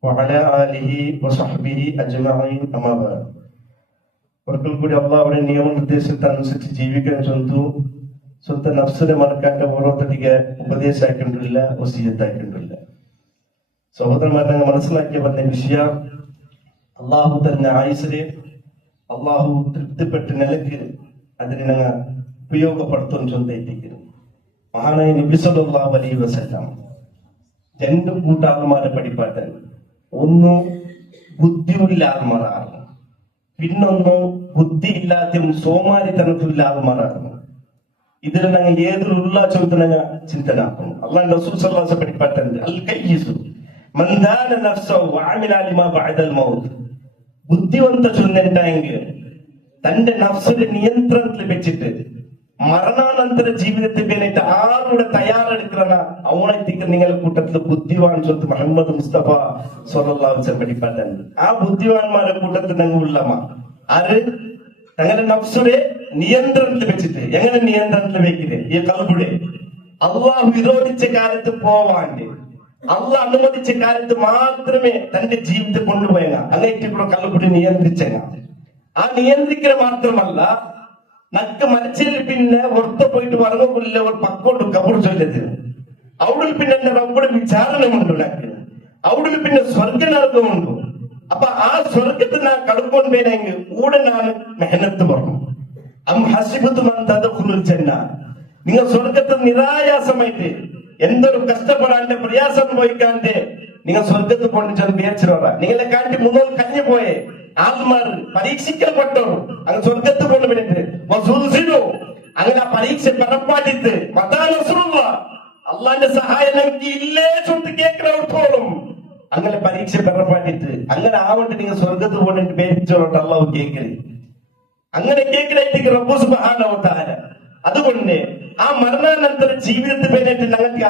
വഅലാ ആലിഹി വസഹ്ബിഹി അജ്മഈൻ അമ്മാ ബഅദ്. ഒരിക്കൽ കൂടി അള്ളാഹുവിന്റെ നിയമനിർദ്ദേശത്തിനനുസരിച്ച് ജീവിക്കാൻ സ്വന്തം നഫ്സിനെ മറക്കാൻ്റെ ഓരോരുത്തರಿಗೆ ഉപദേശമാക്കിണ്ടില്ല വസിയത്താക്കിണ്ടില്ല. സഹോദരന്മാരെ മനസ്സിലാക്കിയ വന്ന വിഷയം അള്ളാഹു തന്നെ ആയുസിനെ അള്ളാഹു തൃപ്തിപ്പെട്ട നിലയ്ക്ക് അതിനെ ഞങ്ങൾ ഉപയോഗപ്പെടുത്തും ചൊന്തയിട്ടിരിക്കുന്നു. മഹാനായ നബി സല്ലല്ലാഹു അലൈഹി വസല്ലം 2 കൂട്ടാൾമാരെ പഠിപ്പാട്ടൻ. ഒന്ന് ബുദ്ധിയുള്ള ആൾമാരാണ്, പിന്നൊന്ന് ബുദ്ധിയില്ലാത്ത സോമാരിത്തനത്തിലുള്ള ആൾമാരാണ്. ഇതിൽ ഞങ്ങൾ ഏതിലുള്ള ചോദ്യം ചിന്തനാക്കുന്നു. അള്ളാഹുവിന്റെ റസൂൽ സല്ലല്ലാഹു അലൈഹി വസല്ലം പഠിപ്പാട്ടൻ അൽ കയ്യിസു മൻ ദാന നഫ്സഹു വഅമില ലിമാ ബഅദൽ മൗത്ത്. ബുദ്ധിവന്ത ചൊന്നെങ്കിൽ തന്റെ നഫ്സിന്റെ നിയന്ത്രണത്തിൽ വെച്ചിട്ട് മരണാനന്തര ജീവിതത്തിൽ വേണ്ടിയിട്ട് ആരുടെ തയ്യാറെടുക്കുന്ന അവണെത്തിക്കുന്ന നിങ്ങളുടെ കൂട്ടത്തിൽ ബുദ്ധിവാൻ സ്വത്ത് മുഹമ്മദ് മുസ്തഫ സ്വല്ലല്ലാഹു അലൈഹി വസല്ലം പഠിപ്പാട്ടുണ്ട്. ആ ബുദ്ധിവാന്മാരുടെ കൂട്ടത്തിൽ ഞങ്ങൾ ഉള്ളമ ആര് തങ്ങളുടെ നഫ്സുടെ നിയന്ത്രണത്തിൽ വെച്ചിട്ട് എങ്ങനെ നിയന്ത്രണത്തിൽ വെക്കുന്നത് ഈ കൽബുടെ അള്ളാഹു വിരോധിച്ച കാലത്ത് പോവാണ്ട് അള്ളാഹ് അനുവദിച്ച കാലത്ത് മാത്രമേ തന്റെ ജീവിതത്തെ കൊണ്ടുപോയങ്ങ അങ്ങേറ്റ് കൂടെ കൽബുടെ നിയന്ത്രിച്ചങ്ങ. ആ നിയന്ത്രിക്കുക മാത്രമല്ല നക്ക് മരിച്ചതിൽ പിന്നെ ഒത്ത പോയിട്ട് വറങ്ങുള്ള ഒരു പക്കോട്ട് കബൂർ ചൊല്ലത് അവിടെ പിന്നെ എന്റെ റബ്ബുടെ വിചാരണമുണ്ട് നക്ക് അവിടെ പിന്നെ സ്വർഗനർഗമുണ്ട്. അപ്പൊ ആ സ്വർഗത്തിൽ ഞാൻ കടക്കൊണ്ടേനെങ്കിൽ കൂടെ ഞാൻ മെഹനത്ത് പറഞ്ഞു നിങ്ങൾ സ്വർഗത്തിൽ നിരായാസമായിട്ട് എന്തൊരു കഷ്ടപ്പെടാണ്ട് പ്രയാസം അനുഭവിക്കാണ്ട് നിങ്ങൾ സ്വർഗത്തിൽ കൊണ്ട് ചെന്ന് വിചാരിച്ചിരോറ നിങ്ങളെ കാട്ടി മുന്നോട്ട് കഞ്ഞു പോയേ ആത്മാർ പരീക്ഷിക്കപ്പെട്ടു അങ്ങ് സ്വർഗത്ത് കൊണ്ടുപോയിട്ട് അങ്ങനെ ആ പരീക്ഷ പെറപ്പാട്ടിട്ട് അള്ളാന്റെ സഹായം നമുക്ക് ഇല്ലേ ചൊട്ട് കേൾക്കണോടത്തോളം അങ്ങനെ പരീക്ഷ പെറപ്പാട്ടിട്ട് അങ്ങനെ ആവട്ടെ നിങ്ങൾ സ്വർഗത്ത് പോയിട്ട് പേരിച്ചോട്ട് അള്ളാഹു കേൾക്കല് അങ്ങനെ കേൾക്കണേക്ക് റബ്ബു സുബ്ഹാനഹു വ തആല. അതുകൊണ്ട് ആ മരണാനന്തര ജീവിതത്തിൽ പേനായിട്ട് ഞങ്ങൾക്ക്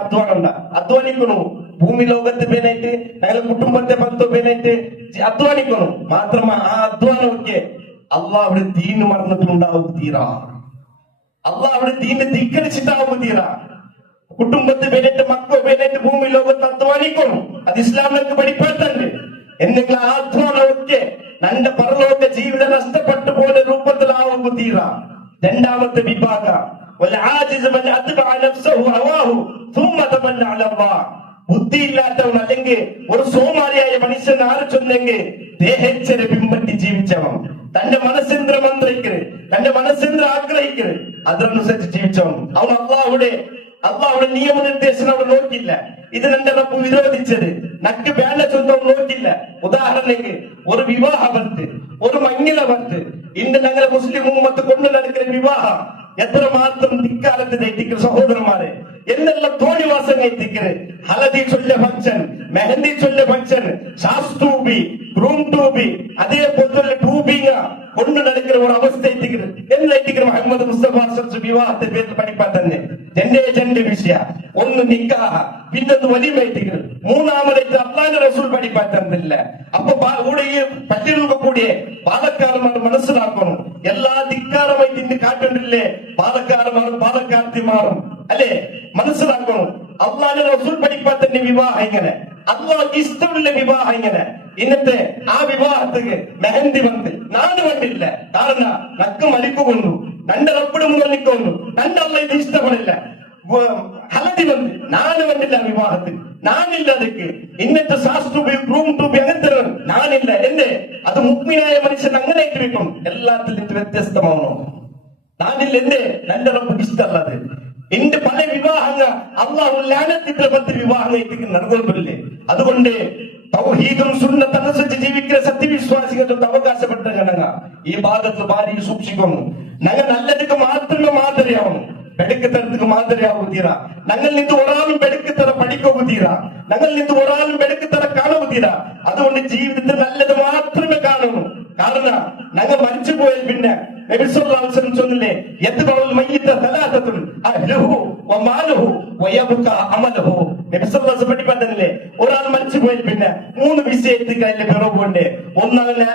അധ്വാനിക്കണു. ഭൂമി ലോകത്ത് പേനായിട്ട് ഞങ്ങളുടെ കുടുംബത്തെ പത്തോ പേനായിട്ട് അധ്വാനിക്കണം. മാത്രമാ ആ അധ്വാനമൊക്കെ അള്ളാഹുടെ ദീന് മറന്നിട്ടുണ്ടാവും തീരാ. അള്ളാഹുടെ ദീന് ധിക്കരിച്ചിട്ടാവും തീരാ. കുടുംബത്തെ പേനായിട്ട് മക്കളോ പേനായിട്ട് ഭൂമി ലോകത്ത് അധ്വാനിക്കണം. അത് ഇസ്ലാമിലേക്ക് പഠിപ്പാട്ടുണ്ട്. എന്തെങ്കിലും ആ അധ്വാനമൊക്കെ നന്റെ പരലോക ജീവിതം നഷ്ടപ്പെട്ടു പോലെ രൂപത്തിലാവും തീരാ. രണ്ടാമത്തെ വിഭാഗ ബുദ്ധിയില്ലാത്തവൻ അല്ലെങ്കിൽ ഒരു സോമാരിയായ മനുഷ്യൻ ആര് ചൊന്നെങ്കിൽ ദേഹേച്ഛരെ പിൻപറ്റി ജീവിച്ചവൻ, തന്റെ മനസ്സേന്ദ്ര മന്ത്രിക്കരുത്, തന്റെ മനസ്സേന്ദ്ര ആഗ്രഹിക്കരുത്, അതിനനുസരിച്ച് ജീവിച്ചവൻ. അവൻ അള്ളാഹുടെ നിയമനിർദ്ദേശം അവിടെ നോക്കില്ല. ഇത് എന്റെ റബ്ബ് വിരോധിച്ചത് നക്ക് വേണ്ട ചൊന്തം നോക്കില്ല. ഉദാഹരണക്ക് ഒരു വിവാഹ വർത്ത്, ഒരു മങ്ങില വർത്ത്, ഇന്ന് ഞങ്ങളെ മുസ്ലിം ഉമ്മത്ത് കൊണ്ടു നടക്കുന്ന വിവാഹം എത്രമാത്രം ധിക്കാലത്ത് തെറ്റിക്കുന്ന സഹോദരന്മാരെ എന്നെല്ലാം തോന്നിവാസം എത്തിക്കരുത്. ഹലദി ചൊല്ല ഫംഗ്ഷൻ, മെഹന്തി ചൊല്ല ഫംഗ്ഷൻ, ശാസ്ത്രൂബി, ഗ്രൂം ടൂബി, അതേപോലെ ടൂബിങ്ങ കൊണ്ടു നടക്കുന്ന ഒരു അവസ്ഥ എത്തിക്കരുത്. എന്നെത്തിക്കുന്ന മുഹമ്മദ് മുസ്തഫ വിവാഹത്തെ പേരിൽ പഠിപ്പാൻ തന്നെ രണ്ട് വിഷയ, ഒന്ന് നിക്കാഹ, പിന്നൊന്ന് വലിമ എത്തിക്കരുത്, മൂന്നാമതായിട്ട് അള്ളാഹുവിന്റെ റസൂൽ പഠിപ്പാൻ തന്നില്ല. അപ്പൊ കൂടെ ഈ പള്ളികൾക്ക് കൂടിയ പാലക്കാരന്മാർ മനസ്സിലാക്കണം. എല്ലാ ധിക്കാരമായിട്ട് ഇന്ന് കാട്ടുണ്ടില്ലേ പാലക്കാരന്മാരും പാലക്കാർത്തിമാറും അല്ലെ, മനസ്സിലാക്കണം. അള്ളാഹുവിന്റെ റസൂൽ പഠിപ്പാൻ തന്നെ വിവാഹം ഇങ്ങനെ, അള്ളാഹുക്ക് ഇഷ്ടമുള്ള വിവാഹം ഇങ്ങനെ. ഇന്നത്തെ ആ വിവാഹത്തിന് മെഹന്തി വന്ന് നാട് വന്നില്ല. കാരണം നക്ക് മലിക്കൊണ്ടു നന്റെ റബ്ബിടും മല്ലിക്കൊണ്ടു നന്റെ അള്ള ഇത് ഇഷ്ടപ്പെടില്ല. ഹലതി വന്ന് നാട് വന്നില്ല വിവാഹത്തിൽ, നാനില്ല. അതൊക്കെ ഇന്നത്തെ ശാസ്ത്രൂപി ഗ്രൂം ടൂബി അങ്ങനത്തെ നാനില്ല. എന്റെ അത് മുക്മിനായ മനുഷ്യൻ അങ്ങനെ കിട്ടും. എല്ലാത്തിൽ നിന്ന് വ്യത്യസ്തമാണോ നാനില്ല. എന്റെ നന്റെ റബ്ബിക്ക് ഇഷ്ടമല്ലാതെ എന്റെ പല വിവാഹങ്ങൾ അള്ളാഹു ലാനത്തിന്റെ 10 വിവാഹങ്ങൾ നടന്നുകൊണ്ടില്ലേ. അതുകൊണ്ട് തൗഹീദും സുന്നത്തും അനുസരിച്ച് ജീവിക്കുന്ന സത്യവിശ്വാസികൾക്ക് അവകാശപ്പെട്ട ജനങ്ങൾ ഈ ഭാഗത്ത് ഭാര്യ സൂക്ഷിക്കുന്നു. ഞങ്ങൾ നല്ലതിക്ക് മാത്രമേ മാതൃയാവും, ಬೆಳಕುತರದಕ್ಕೆ ಮಾದರಿ ಆಗುತ್ತೀರಾ? ನನ್ನಲ್ಲಿ ഒരാളും ಬೆಳಕುತರ പഠിക്കുകീരാ, ഞങ്ങളിൽ ഒരാളും ಬೆಳಕುತರ കാണുകീരാ. അതുകൊണ്ട് ജീവിതത്തിൽ നല്ലത് മാത്രമേ കാണൂ. കാരണം ഞങ്ങൾ മരിച്ചു പോയാൽ പിന്നെ നബി സല്ലല്ലാഹു അലൈഹി വസല്ലം ചൊല്ലില്ലേ, യത്ബഉൽ മയ്യിത സലാസത്തുൻ അഹ്ലുഹു വമാലുഹു വയബ്ക അമലുഹു. നബി സല്ലല്ലാഹു അലൈഹി വസല്ലം പഠിപ്പിച്ചില്ലേ, ഒരാൾ മരിച്ചു പോയാൽ പിന്നെ 3 വിഷയത്തിൽ കയ്യിലെ പിറവുണ്ട്. ഒന്നാണ്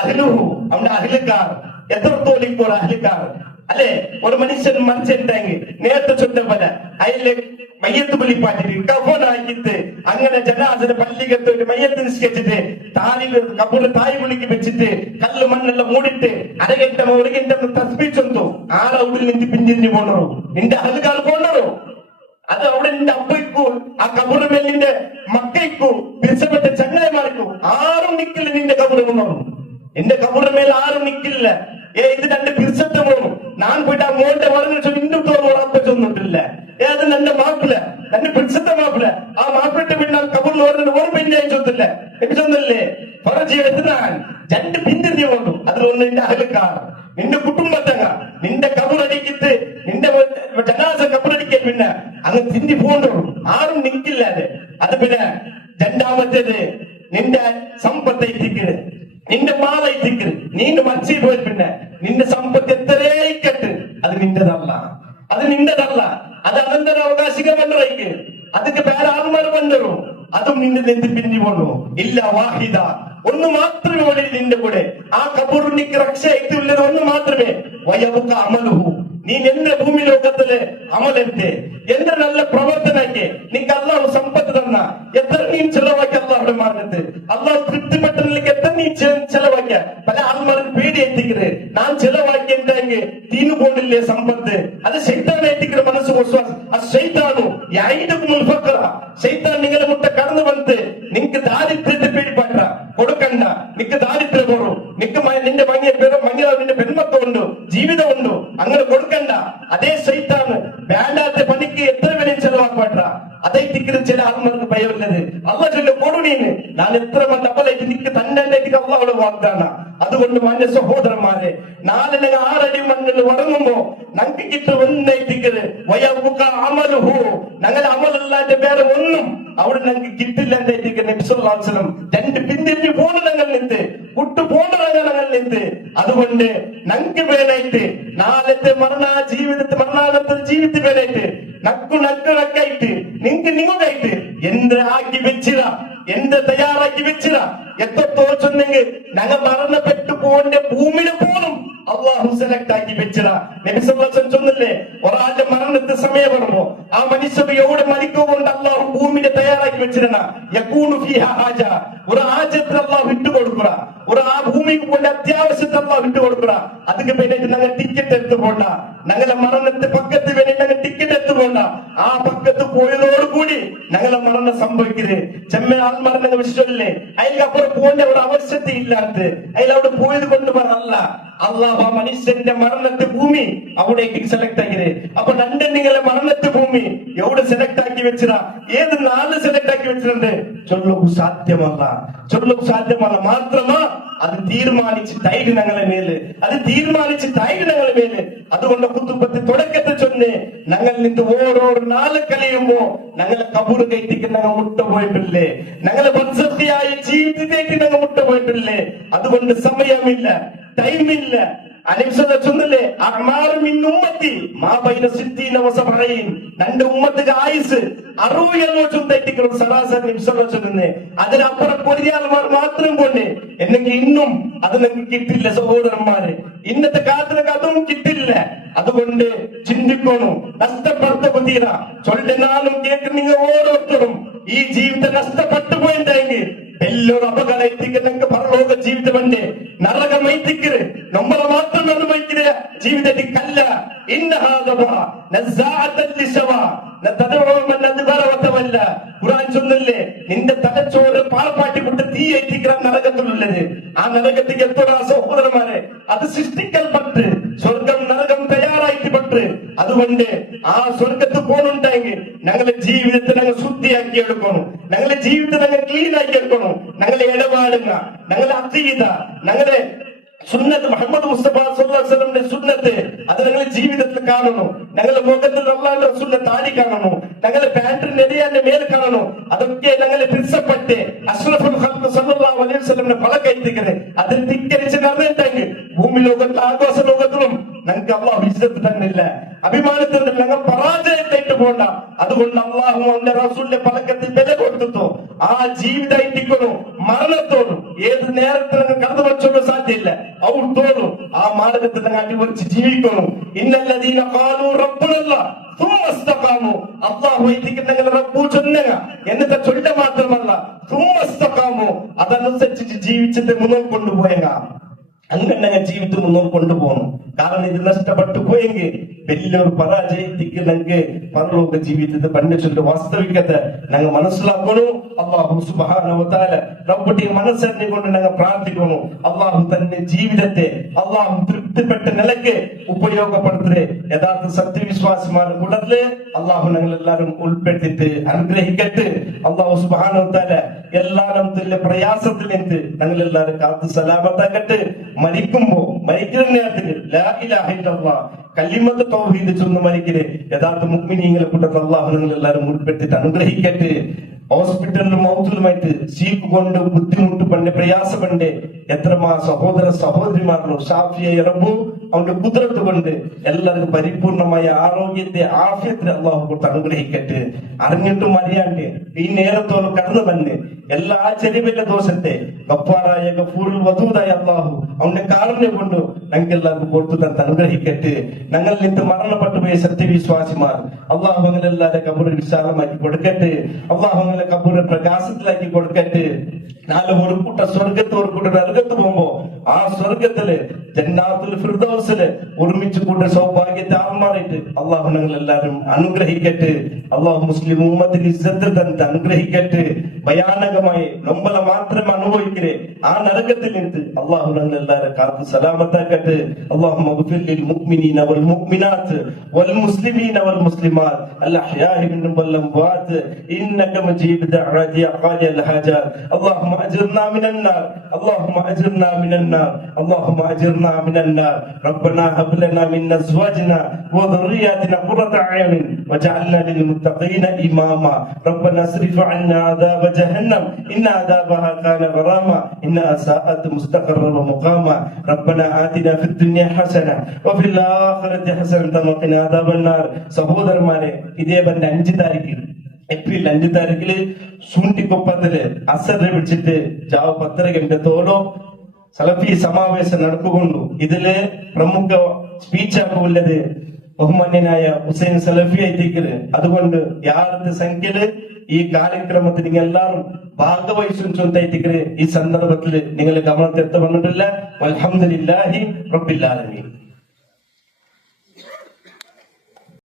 അഹ്ലുഹു, അവന്റെ അഹ്ലുകാർ. എത്രത്തോളം ഒരു അഹ്ലുകാർ അല്ലെ, ഒരു മനുഷ്യൻ മരിച്ചിട്ടുണ്ടെങ്കിൽ നേരത്തെ ചൊന്ന പോലെ അതിലെ മയ്യത്ത് പുലിപ്പാറ്റിട്ട് കഫനാക്കിട്ട് അങ്ങനെ ജനാസിന്റെ പള്ളിക്കത്ത് ഒരു മയ്യത്ത് നിസ്കരിച്ചിട്ട് കപ്പൂര് തായ് പുളിക്ക് വെച്ചിട്ട് കല്ല് മണ്ണെല്ലാം മൂടിട്ട് അരകെട്ടമോ ഒരു ഗെട്ടമോ തസ്ബീച്ചൊന്നു ആളെ ഉള്ളിൽ നിന്ന് പിന്തിരിഞ്ഞു പോണോ, നിന്റെ അഹലുകാർ പോണോ? അത് അവിടെ നിന്റെ അപ്പയ്ക്കു ആ കബൂർ മേലിന്റെ മക്കയ്ക്കു പിരിച്ചപ്പെട്ട ചങ്ങായിമാർക്കു ആരും നിക്കില്ല. നിന്റെ കബൂർ കൊണ്ടോ, എന്റെ കബൂറിന്റെ മേൽ ആരും നിക്കില്ല. ഇത് രണ്ട് പിരിച്ചത്തെ പോണു. ഞാൻ പോയിട്ട് ആ മോന്റെ പറഞ്ഞു ഇന്നത്തോട് ഉറപ്പ ചൊന്നിട്ടില്ല. അത് എന്റെ മാപ്പിള, എന്റെ പിരിച്ചത്തെ മാപ്പിള. ആ മാപ്പിളിട്ട് പിന്നെ കബൂറിൽ പറഞ്ഞ ഒരു പെണ്ണായി ചൊന്നില്ല. എനിക്ക് ചൊന്നല്ലേ ഞാൻ 2 പിന്തിരിഞ്ഞു പോന്നു. അതിലൊന്ന് നിന്റെ അഹലുക്കാർ, നിന്റെ കുടുംബത്തങ്ങ, നിന്റെ കബറടിക്കിട്ട് നിന്റെ ജനാസ കബറടിക്കാൻ പിന്നെ അങ്ങ് തിന്തി പോകണ്ടോ, ആരും നിൽക്കില്ലാതെ. അത് പിന്നെ രണ്ടാമത്തേത് നിന്റെ സമ്പത്ത് എത്തിക്കരുത്, നിന്റെ മാല എത്തിക്കരുത്. നീണ്ട് മച്ചി പോയി പിന്നെ നിന്റെ സമ്പത്ത് എത്രയേക്കട്ട് അത് നിന്റെതല്ല, അത് നിന്റെതല്ല. അത് അനന്തരാവകാശികൾ വന്നറയ്ക്ക്, അതൊക്കെ വേറെ ആൾമാർ വന്നോ, അതും നിന്റെ നെന്ത് പിന്നി പോണോ? ഇല്ല വാഹിദ, ഒന്ന് മാത്രമേ ഉള്ളൂ നിന്റെ കൂടെ. ആ കബൂറിനിക്ക് രക്ഷ എത്തിയുള്ളത് ഒന്ന് മാത്രമേ. വയബുക അമലുഹു, നീ എന്റെ ഭൂമി ലോകത്തില് അമലെന്റെ എന്റെ നല്ല പ്രവർത്തനಕ್ಕೆ നിനക്ക് അള്ളാഹു സമ്പത്ത് തന്ന എത്ര നീ ചെലവാക്കി അള്ളാഹുടെ മാർഗത്ത്, അള്ളാഹു തൃപ്തിപ്പെട്ടതിലേക്ക് എത്ര നീ ചെലവാക്കിയ. പല ആൾമാർക്ക് പേടി എത്തിക്കരുത്, ഞാൻ ചെലവാക്കിയെങ്കിൽ തീന്നു പോണില്ലേ സമ്പത്ത്. അത് ശൈത്താൻ എത്തിക്കുന്ന മനസ്സ് വിശ്വാസം. അത് ശൈത്താനു യഈദുകുൽ ഫഖറ, ശൈത്താൻ നിങ്ങളെ മുട്ട കടന്നു വന്ന് നിനക്ക് ദാരിദ്ര്യത്തെ പേടിപ്പാട്ട കൊടുക്കണ്ട. നിനക്ക് ദാരിദ്ര്യം കുറവ്, നിനക്ക് നിന്റെ നിന്റെ പെൺമക്കളുണ്ടോ, ജീവിതമുണ്ടോ, അങ്ങനെ കൊടുക്കണ്ട. അതേ ശൈത്താന് വേണ്ടാത്ത പണിക്ക് എത്ര വേണേലും ചെലവാക്കപ്പെട്ട. അതായിട്ട് ചില ആത്മാർക്ക് ഭയമുള്ളത്. അള്ളാഹ് ചൊല്ല കൊടുനീന്ന് ഞാൻ എത്ര ഡബിളായിട്ട് നിക്ക് തന്നെ അള്ളാഹുടെ വാഗ്ദാന. അതുകൊണ്ട് മാന്യ സഹോദരന്മാരെ, നാളെ ഞങ്ങൾ 6 അടി മണ്ണിൽ ഉറങ്ങുമ്പോ ഞങ്ങൾക്ക് കിട്ടും ഒന്നായിട്ടിക്കത് വയവുക അമലുഹു, ഞങ്ങൾ അമലല്ലാന്റെ പേരെ ഒന്നും അവിടെ ഞങ്ങൾക്ക് കിട്ടില്ല. നബിസ്വല്ലാസ്ലം 2 പിന്തിരിഞ്ഞ് പോണ ഞങ്ങൾ നിന്ന് വിട്ടു പോണ ഞങ്ങൾ നിന്ന്. അതുകൊണ്ട് ഞങ്ങൾക്ക് വേണായിട്ട് നാളത്തെ മരണാനന്തര ജീവിതത്തിൽ വേണായിട്ട് നക്കായിട്ട് നിങ്ങൾക്കായിട്ട് എന്ത് ആക്കി വെച്ചിട, എന്ത് തയ്യാറാക്കി വെച്ചിട. എത്രത്തോളം ചൊന്നെങ്കിൽ ഞങ്ങൾ മരണപ്പെട്ടു പോകേണ്ട ഭൂമിനെ പോലും അള്ളാഹു സെലക്ട് ആക്കി വെച്ചിട. നബി സല്ലല്ലാഹു അലൈഹി വസല്ലം ചൊന്നില്ലേ, ഒരാളുടെ മരണത്തെ സമയം വരുമ്പോ ആ മനുഷ്യൻ എവിടെ മരിക്കുകൊണ്ട് അള്ളാഹു ഭൂമിനെ തയ്യാറാക്കി വെച്ചിടണ. യകൂനു ഫീഹാ ഹാജ, ഒരു ആജത്തിൽ അള്ളാഹു വിട്ടുകൊടുക്കുക, ഒരു ആ ഭൂമിക്ക് കൊണ്ട് അത്യാവശ്യത്തെ അള്ളാഹു വിട്ടുകൊടുക്കുക. അതിന് വേണ്ടിയിട്ട് ഞങ്ങൾ ടിക്കറ്റ് എടുത്തു പോണ്ട, ഞങ്ങളെ മരണത്തെ പക്കത്ത് വേണ്ടി ഞങ്ങൾ ടിക്കറ്റ് എടുത്തു പോണ്ട. ആ പക്കത്ത് പോയതോടുകൂടി ഞങ്ങളെ മരണം സംഭവിക്കരുത്. ചെമ്മ ആത്മരണ വിഷയമില്ലേ, അതിലപ്പുറം പോകേണ്ട ഒരു ആവശ്യത ഇല്ലാത്ത അതിലവിടെ പോയത് കൊണ്ട് പറഞ്ഞല്ല. അള്ളാഹു ആ മനുഷ്യന്റെ മരണത്തെ ഭൂമി അവിടേക്ക് സെലക്ട് ആക്കിയത്. അപ്പൊ നിങ്ങളെ മരണത്തെ ഭൂമി എവിടെ സെലക്ട് ആക്കി വെച്ചിടാ, ഏത് നാട് സെലക്ട് ആക്കി വെച്ചിട്ടുണ്ട് ചൊല്ലു സാധ്യമല്ല, ചൊല്ലു സാധ്യമല്ല. മാത്രമാ അത് തീരുമാനിച്ചിട്ടായിട്ട് ഞങ്ങളെ മേല്, അത് തീരുമാനിച്ചിട്ടായിട്ട് ഞങ്ങളെ മേല്. അതുകൊണ്ട് കുത്തുബത്ത് തുടക്കത്തെ ചൊന്ന് ഞങ്ങൾ നിന്ന് ഓരോരോ നാളെ കഴിയുമ്പോ ഞങ്ങളെ കബൂർ കയറ്റിക്ക് ഞങ്ങൾ മുട്ട പോയിട്ടില്ലേ, ഞങ്ങളെ ബർസഖിയായ ജീവിതത്തേക്ക് ഞങ്ങൾ മുട്ട പോയിട്ടില്ലേ. അതുകൊണ്ട് സമയമില്ല, ടൈമില്ല. ചൊന്നല്ലേ രണ്ട് ഉമ്മത്തിന്റെ ആയുസ് 60 തെറ്റിക്കണം സരാസരി. അതിനപ്പുറം പൊരിയാൽമാർ മാത്രം കൊണ്ട് എന്നെങ്കിൽ ഇന്നും അത് നിങ്ങൾക്ക് കിട്ടില്ല സഹോദരന്മാര്. ഇന്നത്തെ കാലത്തിനൊക്കെ അതും കിട്ടില്ല. അതുകൊണ്ട് ചിന്തിക്കണം, നഷ്ടപ്പെട്ട തീര ചൊല്ലുന്നാലും കേൾക്കുന്ന നിങ്ങൾ ഓരോരുത്തരും ഈ ജീവിതം നഷ്ടപ്പെട്ടു പോയിട്ടെങ്കിൽ എല്ലാവരും അപകടം എത്തിക്കുന്ന പരലോക ജീവിതമുണ്ട്. നരകം എത്തിക്കരുത്, നമ്മളെ മാത്രം അനുഭവിക്കുന്ന ജീവിതത്തിൽ കല്ല. ഖുർആൻ ചൊന്നല്ലേ, നിന്റെ തലച്ചോറ് പാളപ്പാട്ടി വിട്ട് തീ എത്തിക്കുന്ന നരകത്തിലുള്ളത്. ആ നരകത്തിൽ എത്തോടാ സഹോദരന്മാരെ, അത് സൃഷ്ടിക്കൽപ്പെട്ട് സ്വർഗം നരകം തയ്യാറായിട്ട് പെട്ട്. അതുകൊണ്ട് ആ സ്വർഗത്ത് പോകണുണ്ടെങ്കിൽ ഞങ്ങളുടെ ജീവിതത്തെ ഞങ്ങൾ ശുദ്ധിയാക്കി എടുക്കണം, ഞങ്ങളുടെ ജീവിതത്തെ ഞങ്ങൾ ക്ലീൻ ആക്കി എടുക്കണം. ഞങ്ങളെ ഇടപാടുക, ഞങ്ങളെ അഖീദ, ഞങ്ങളുടെ സുന്നത്ത് മുഹമ്മദ് മുസ്തഫ സല്ലല്ലാഹു അലൈഹി വസല്ലമിന്റെ സുന്നത്ത് അത് ഞങ്ങൾ ജീവിതത്തിൽ കാണണം. ഞങ്ങളുടെ മുഖത്തിൽ അല്ലാഹുവിന്റെ റസൂലിന്റെ താടി കാണണം, ഞങ്ങളുടെ പാന്റിന്റെ നെടിയാന്റെ മേൽ കാണണം. അതൊക്കെ ഞങ്ങളെ പിരിച്ചപ്പെട്ട് അഷ്റഫുൽ ഖൽഖ് സല്ലല്ലാഹു അലൈഹി വസല്ലമിന്റെ പലകൈത്തിക്കരെ അതിൽ ധിക്കരിച്ച് നടന്നിട്ടെങ്കിൽ ഭൂമി ലോകത്തിലും ആകാശ ലോകത്തിലും ഞങ്ങൾക്ക് അള്ളാഹു ഇസ്സത്ത് തന്നില്ല, അഭിമാനത്തിൽ ഞങ്ങൾ പരാജയത്തേറ്റ് പോണ്ട. അതുകൊണ്ട് അള്ളാഹു അവന്റെ റസൂലിന്റെ പലക്കത്തിൽ വില കൊടുത്തു ആ ജീവിതം മരണത്തോടും ഏത് നേരത്തെ ഞങ്ങൾ കടന്നു വച്ചോണ്ട് സാധ്യമില്ല. ഔട്ടോളും ആ മാർഗത്തിൽ ഞങ്ങൾ അടിപൊളിച്ച് ജീവിക്കണം. ഇന്നല്ലദീന ഖാലൂ റബ്ബുനല്ലാഹ് സുമ്മ ഇസ്തഖാമു, അല്ലാഹു ഞങ്ങൾ റബ്ബു ചൊല്ലുക എന്നിട്ട് ചൊല്ല മാത്രമല്ല സുമ്മ ഇസ്തഖാമു, അതനുസരിച്ച് ജീവിച്ചിട്ട് മുന്നോട്ട് കൊണ്ടുപോയക. അങ്ങനെ ജീവിതം മുന്നോട്ട് കൊണ്ടുപോകണം. കാരണം ഇത് നഷ്ടപ്പെട്ടു പോയെങ്കിൽ വലിയൊരു പരാജയത്തിക്ക് ഞങ്ങൾക്ക് പരലോക ജീവിതത്തെ പണ്ഡിച്ചൊല്ല് വാസ്തവികത ഞങ്ങൾ മനസ്സിലാക്കണു. അള്ളാഹു സുബ്ഹാനഹു വ തആല റബ്ബുടെ മനസ്സറിഞ്ഞു കൊണ്ട് ഞങ്ങൾ പ്രാർത്ഥിക്കുന്നു. അള്ളാഹു തന്റെ ജീവിതത്തെ അള്ളാഹു തൃപ്തിപ്പെട്ട നിലയ്ക്ക് ഉപയോഗപ്പെടുത്തേ. യഥാർത്ഥ സത്യവിശ്വാസിമാരുടെ കൂട്ടത്തില് അള്ളാഹു ഞങ്ങൾ എല്ലാവരും ഉൾപ്പെട്ടിട്ട് അനുഗ്രഹിക്കട്ടെ. അള്ളാഹു സുബ്ഹാനഹു വ തആല എല്ലാവരും പ്രയാസത്തിൽ നിന്ന് ഞങ്ങൾ എല്ലാവരും കാത്ത് സലാമത്താക്കട്ടെ. മരിക്കുന്ന നേരത്തിൽ ലാ ഇലാഹ ഇല്ലല്ലാഹ് കലിമത്ത് തൗഹീദ് ചൊന്ന് മരിക്കല് യഥാർത്ഥ മുഅ്മിനീങ്ങളെ കൂട്ടത്തിൽ അള്ളാഹു നിങ്ങൾ എല്ലാവരും ഉൾപ്പെട്ടിട്ട് അനുഗ്രഹിക്കട്ടെ. ഹോസ്പിറ്റലിലും മൗത്തിലുമായിട്ട് സീക്ക് കൊണ്ട് ബുദ്ധിമുട്ട് പണ്ട് പ്രയാസമുണ്ട് എത്രമാ സഹോദര സഹോദരിമാരുള്ളൂ. ഷാഫിയെ റബ്ബു അവന്റെ കുതിരത്ത് കൊണ്ട് എല്ലാവർക്കും പരിപൂർണമായ ആരോഗ്യത്തെ ആഫിയത്തെ അള്ളാഹു കൊടുത്ത് അനുഗ്രഹിക്കട്ടെ. അറിഞ്ഞിട്ടും അറിയാണ്ട് ഈ നേരത്തോളം കടന്നു വന്ന് എല്ലാ ചെറിയ ദോഷത്തെ ഗഫാറായ ഗഫൂറുൽ വദൂദായ അള്ളാഹു അവന്റെ കാരുണ്യം കൊണ്ട് ഞങ്ങൾക്ക് എല്ലാവർക്കും കൊടുത്തു തന്നെ അനുഗ്രഹിക്കട്ടെ. ഞങ്ങളിൽ നിന്ന് മരണപ്പെട്ടു പോയ സത്യവിശ്വാസിമാർ അള്ളാഹു അങ്ങനെല്ലാവരുടെ കബൂർ വിശാലമാക്കി കൊടുക്കട്ടെ. അള്ളാഹു അങ്ങനെ കബൂർ പ്രകാശത്തിലാക്കി കൊടുക്കട്ടെ. നാല് ഒരു കൂട്ട സ്വർഗത്ത് ഒരു കൂട്ട നരകത്ത് പോകുമ്പോ ആ സ്വർഗത്തില് ജന്നാത്തുൽ ഫിർദൗസില് ഒരുമിച്ച് കൂട്ട സൗഭാഗ്യത്തെ ആർമാറിയിട്ട് അള്ളാഹു ഞങ്ങൾ എല്ലാവരും അനുഗ്രഹിക്കട്ടെ. അള്ളാഹു മുസ്ലിം ഉമ്മത്തിൽ ഇസ്സത്ത് തന്ന് അനുഗ്രഹിക്കട്ടെ. ഭയാനകമായി നമ്മളെ മാത്രം അനുഭവിക്കേ ആ നരകത്തിൽ നിന്ന് അള്ളാഹു ഞങ്ങൾ എല്ലാവരും കാത്ത് സലാമത്താക്കട്ടെ. അള്ളാഹു മഗ്ഫിർ ലിൽ മുഅ്മിനീന വൽ മുഅ്മിനാത്ത് വൽ മുസ്ലിമീന വൽ മുസ്ലിമാത്ത് അൽ അഹ്യാഇ മിൻഹും വൽ അംവാത്ത് ഇന്നക മുജീബു ദഅവാതി ഖാദി അൽ ഹാജാത്ത്. اللهم اجرنا من النار اللهم اجرنا من النار اللهم اجرنا من النار. ربنا هب لنا من ازواجنا وذرياتنا قرة اعين واجعلنا للمتقين اماما. ربنا اصرف عنا عذاب جهنم ان عذابها كان غراما انها ساءت مستقرا ومقاما. ربنا آتنا في الدنيا حسنة وفي الآخرة حسنة وقنا عذاب النار. സഹോദരന്മാരെ, ഇതേ ബന്ധ 5 താരീഖിൽ ഏപ്രിൽ 5 താരീഖില് ശൂന്തിക്കൊപ്പത്തില് അസർ വിളിച്ചിട്ട് ജാവ് 10 ಗಂಟೆത്തോളം സലഫി സമാവേശം നടക്കുകൊണ്ടു. ഇതില് പ്രമുഖ സ്പീച്ചാക്കുള്ളത് ബഹുമാന്യനായ ഹുസൈൻ സലഫി ആയിട്ടിരിക്കുന്നത്. അതുകൊണ്ട് യാതൊരു സംഖ്യയില് ഈ കാര്യക്രമത്തിൽ നിങ്ങൾ എല്ലാവരും ഭാഗവഹിച്ചും ചൊന്തായിട്ടിരിക്കുന്നത് ഈ സന്ദർഭത്തിൽ നിങ്ങൾ ഗമനത്തെത്ത വന്നിട്ടില്ല. അൽഹംദുലില്ലാഹി റബ്ബിൽ ആലമീൻ.